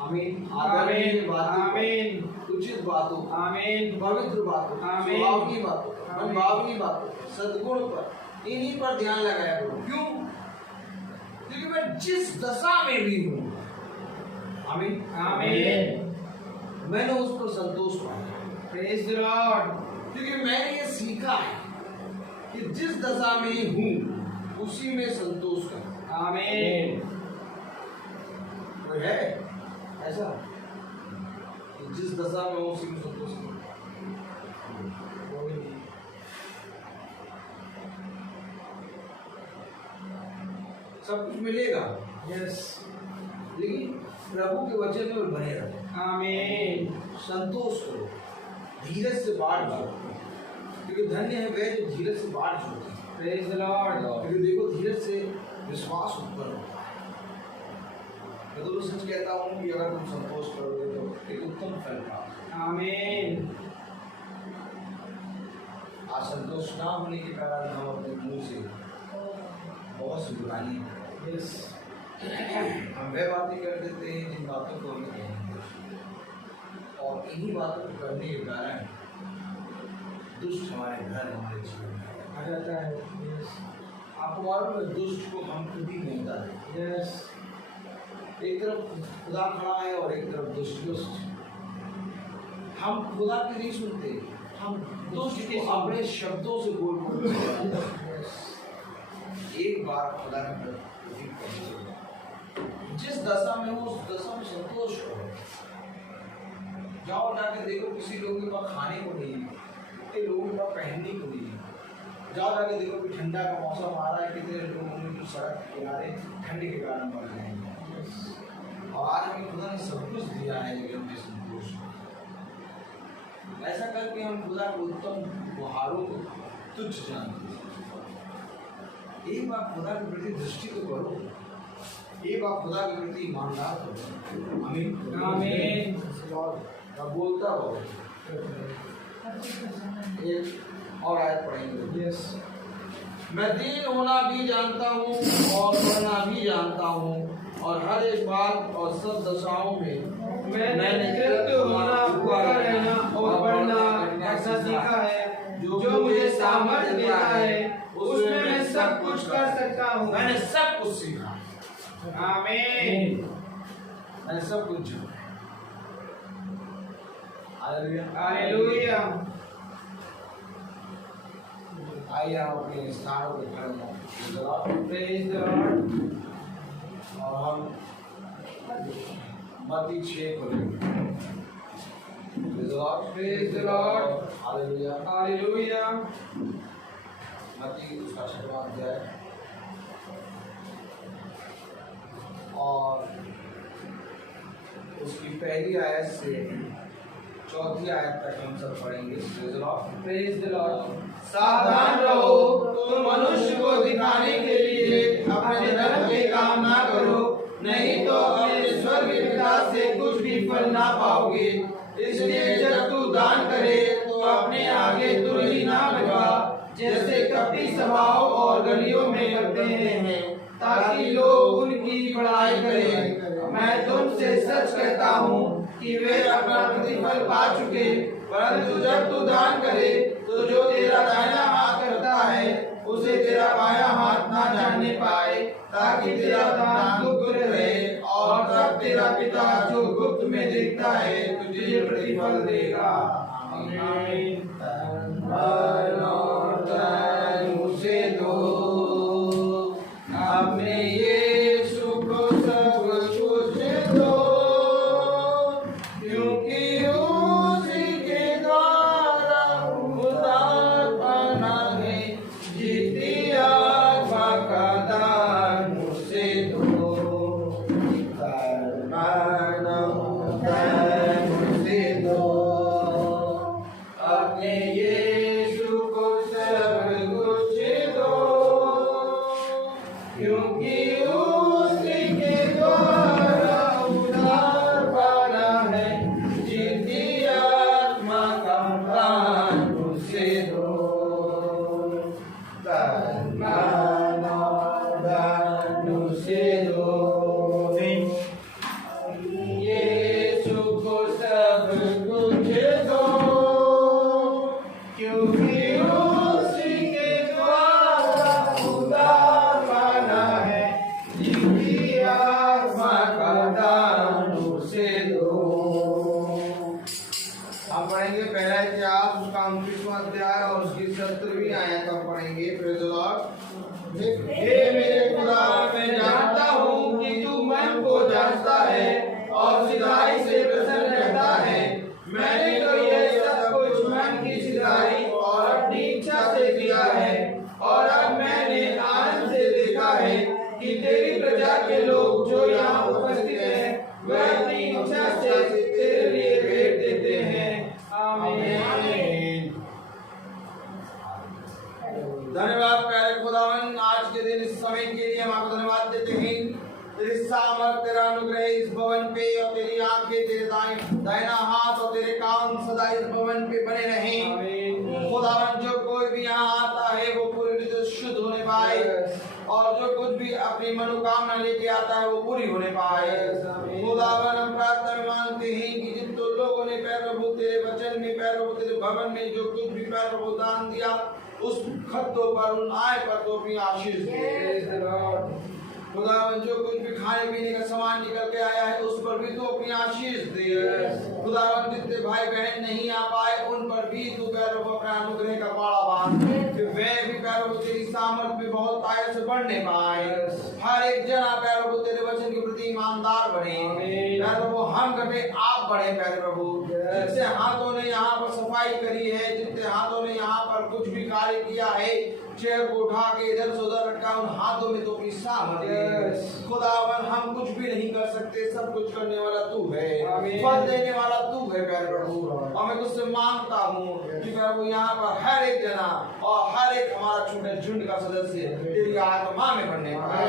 आमीन। आमीन। आमीन। उचित बातों, आमीन। पवित्र बातों, आमीन। स्वभावनी बातों, मनभावनी बातों, सद्गुण पर, इन्हीं पर ध्यान लगाया करो। क्यों? क्योंकि मैं जिस दशा में भी हूँ, आमीन, आमीन, मैंने उस पर संतोष पाया। Praise the Lord. क्योंकि मैंने ये सीखा है कि जिस दशा में हूँ उसी में संतोष कर। आमीन। कोई है ऐसा कि जिस दशा में हूँ उसी में संतोष कर? सब कुछ मिलेगा, यस, लेकिन प्रभु के वचन में बने रहो। आमीन। संतोष करो, धीरज से बाढ़ जाओ, क्योंकि धन्य है वे जो धीरज से बाढ़ जाते हैं। Praise the Lord. क्योंकि देखो धीरज से विश्वास उत्पन्न होता है। मैं तो सच कहता हूँ कि अगर तुम संतोष करोगे तो एक उत्तम फल पाओगे। आमीन। असंतोष ना होने के कारण हम अपने मुंह से बहुत सी बुराई यस। हम वह बातें कर देते हैं जिन बातों को हमें कहने, और इन्हीं बातों को करने के कारण दुष्ट हमारे घर हमारे जीवन में आ जाता है। यस। आपको मालूम है दुष्ट को हम खुद ही कहता है। यस। एक तरफ खुदा खड़ा है और एक तरफ दुष्ट। हम खुदा की नहीं सुनते, हम दुष्ट को अपने शब्दों से बोल बोल एक बार खुदा ने जिस दशा में हो उस दशा में संतोष करो। जाओ जाके देखो किसी लोगों के पास खाने को नहीं, कितने लोगों के पास पहनने को नहीं। जाओ जाके देखो कि ठंडा का मौसम आ रहा है, कितने लोग होंगे सड़क के किनारे ठंड के कारण मर जाएंगे। और आज हमें खुदा ने सब कुछ दिया है लेकिन हमें संतोष नहीं। ऐसा करके हम खुदा के उत्तम उपहारों को तुच्छ जानते हैं। एक बार खुदा के प्रति दृष्टि तो करो, एक बार खुदा के प्रति ईमानदार करो। आमीन आमीन। मैं बोलता रहो। एक और आयत पढ़ेंगे। यस। मैं दीन होना भी जानता हूँ और बढ़ना भी जानता हूँ, और हर एक बात और सब दशाओं में मैंने तृप्त होना, भूखा रहना और बढ़ना ऐसा सीखा है। जो मुझे सामर्थ्य देता है उसमें मैं सब कुछ कर सकता हूँ। मैंने सब कुछ सीखा। आमीन। मैंने सब कुछ जाना। हालेलुया। आइए हम अपने स्थानों पर खड़े हों। Praise the Lord. और हम मत्ती 6 को लेंगे। Praise the Lord. Hallelujah. Hallelujah. मत्ती उसका 6वां अध्याय और उसकी पहली आयत से 4थी आयत तक हम सब पढ़ेंगे। Praise the Lord. सावधान रहो, तुम मनुष्य को दिखाने के लिए अपने धर्म के काम ना करो, नहीं तो अपने स्वर्गीय पिता से कुछ भी फल ना पाओगे। इसलिए जब तू दान करे तो अपने आगे तुरही ना लगा, जैसे कपटी सभाओं और गलियों में करते हैं, ताकि लोग उनकी बड़ाई करें। मैं तुमसे सच कहता हूँ कि वे अपना प्रतिफल पा चुके। परंतु जब तू दान करे तो जो तेरा दाहिना हाथ करता है उसे तेरा बायां हाथ ना जानने पाए, ताकि तेरा दान गुप्त रहे, और तब तेरा पिता जो गुप्त में देखता है तुझे प्रतिफल देगा। आमीन। उसे दो अपने यीशु को सब कुछ दो, क्योंकि उसी के द्वारा उद्धार पाना है। जीती आत्मा का दान उसे दो, उसे दो, अपने यीशु को सब कुछ दो, क्योंकि उसी के द्वारा उद्धार पाना है। जीती आत्मा का दान उसे दो, दान उसे दो। यीशु को सब कुछ दो, क्योंकि उसी के द्वारा उद्धार पाना है। जीती आत्मा का दान उसे दो। हम पढ़ेंगे पहला इतिहास उसका 29वां अध्याय और उसकी 17वीं आयत हम पढ़ेंगे। Praise the Lord. हे मेरे खुदा, मैं जानता हूँ कि तू मन को जानता है और सिधाई से प्रसन्न रहता है। मैंने तो यह सब कुछ मन की सिधाई और अपनी इच्छा से किया है, और अब मैंने आनंद से देखा है कि तेरी प्रजा के लोग जो यहाँ उपस्थित हैं वह अपनी इच्छा से तेरे लिए भेंट देते हैं। आमीन। धन्यवाद प्यारे खुदावन, आज के दिन इस समय के लिए हम आपको धन्यवाद देते हैं। तेरी सामर्थ, तेरा अनुग्रह इस भवन पे और तेरी आंखें, तेरे दाहिना हाथ और तेरे कान सदा इस भवन पे बने रहें। खुदावन जो कोई भी यहाँ आता है वो पूरी रीति से शुद्ध होने पाए और जो कुछ भी अपनी मनोकामना लेके आता है वो पूरी होने पाए। खुदावन हम प्रार्थना में मांगते हैं कि जिन तो लोगों ने प्रभु तेरे वचन में, प्रभु तेरे भवन में जो कुछ भी प्रभु दान दिया उस खतों पर, उन आय पर तो अपनी आशीष दे। खुदावन जो कुछ भी खाने पीने का सामान निकल के आया है उस पर भी तू अपनी आशीष दे। खुदावन जितने भाई बहन नहीं आ पाए उन पर भी तू पैरों को अपना अनुग्रह का बाड़ा बांध कि वे भी पैरों को तेरी सामर्थ में बहुत आय से बढ़ने पाए। हर एक जना पैरों को तेरे वचन के प्रति ईमानदार बने। पैरों को हम घटे आप बढ़े। पैर प्रभु जितने हाथों ने यहाँ पर सफाई करी है, जितने हाथों ने यहाँ पर कुछ भी कार्य किया है, चेयर को उठा के इधर से उधर रखा, उन हाथों में तो अपनी सामर्थ है। खुदावन हम कुछ भी नहीं कर सकते, सब कुछ करने वाला तू है, फल देने वाला तू है प्यारे प्रभु। और मैं तुझसे मांगता हूँ कि प्रभु यहाँ पर हर एक जना और हर एक हमारा छोटे झुंड का सदस्य तेरी आत्मा में बढ़ने पाए।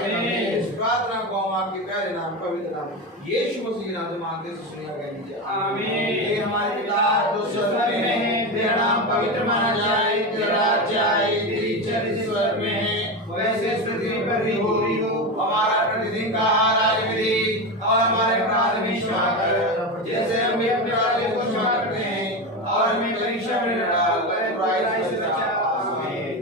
इस प्रार्थना को हम आपके प्यारे नाम, पवित्र नाम यीशु मसीह नाम से मांगते सुनिया कीजिए, आमीन। हे हमारे पिता जो स्वर्ग में है, तेरा नाम पवित्र माना जाए, तेरा राज्य आए, तेरी इच्छा स्वर्ग में है वैसे पृथ्वी पर भी हो। हमारा प्रतिदिन का आहार आज हमें दे और हमारे अपराध भी क्षमा कर जैसे हम भी अपने अपराधियों को क्षमा करते हैं, और हमें परीक्षा में न डाल बुराई से बचा। आमीन।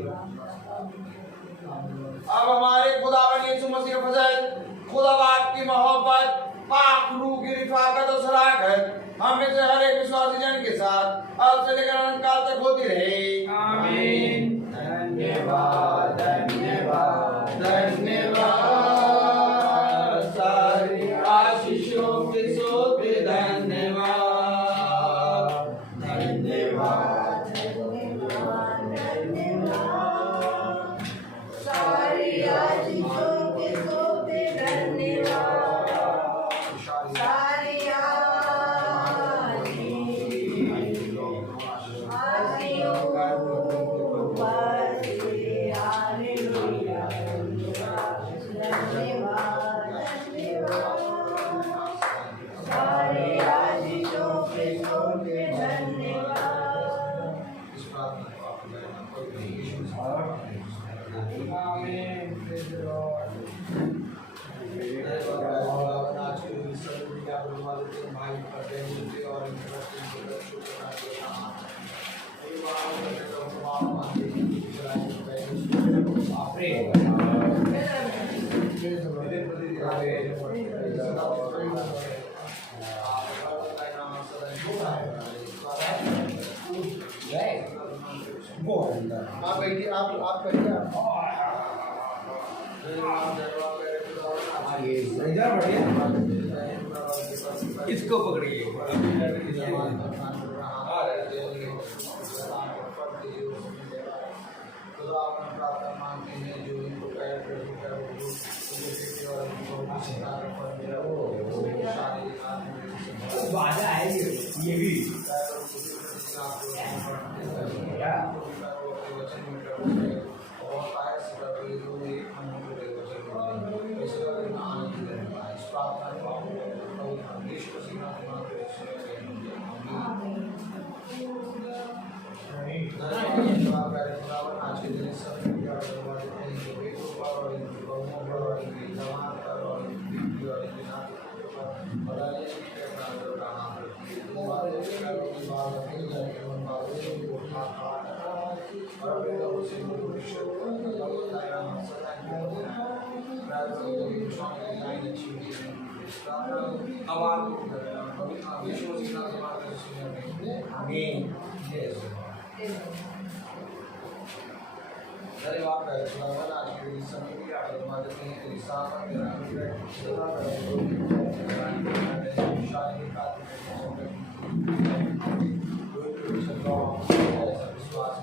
अब हमारे खुदावन यीशु मसीह का फजल, खुदा बाप की मोहब्बत, पाक रूह की रिफाकत और सराहत हम में से हर एक विश्वासी जन के साथ अब से लेकर अनंत काल तक होती रहे, आमीन। धन्यवाद धन्यवाद धन्यवाद, सारी आशीषों के सोते धन्यवाद धन्यवाद धन्यवाद धन्यवाद, सारी आशीषों के सोते धन्यवाद, सारी आप बैठिए, आप करिए। इसको पकड़िए। बाजा है ये भी आज के दिन धन्यवाद आज के समय की आशीर्वाद देते हैं तेरी सामर्थ तेरा अनुग्रह विश्वास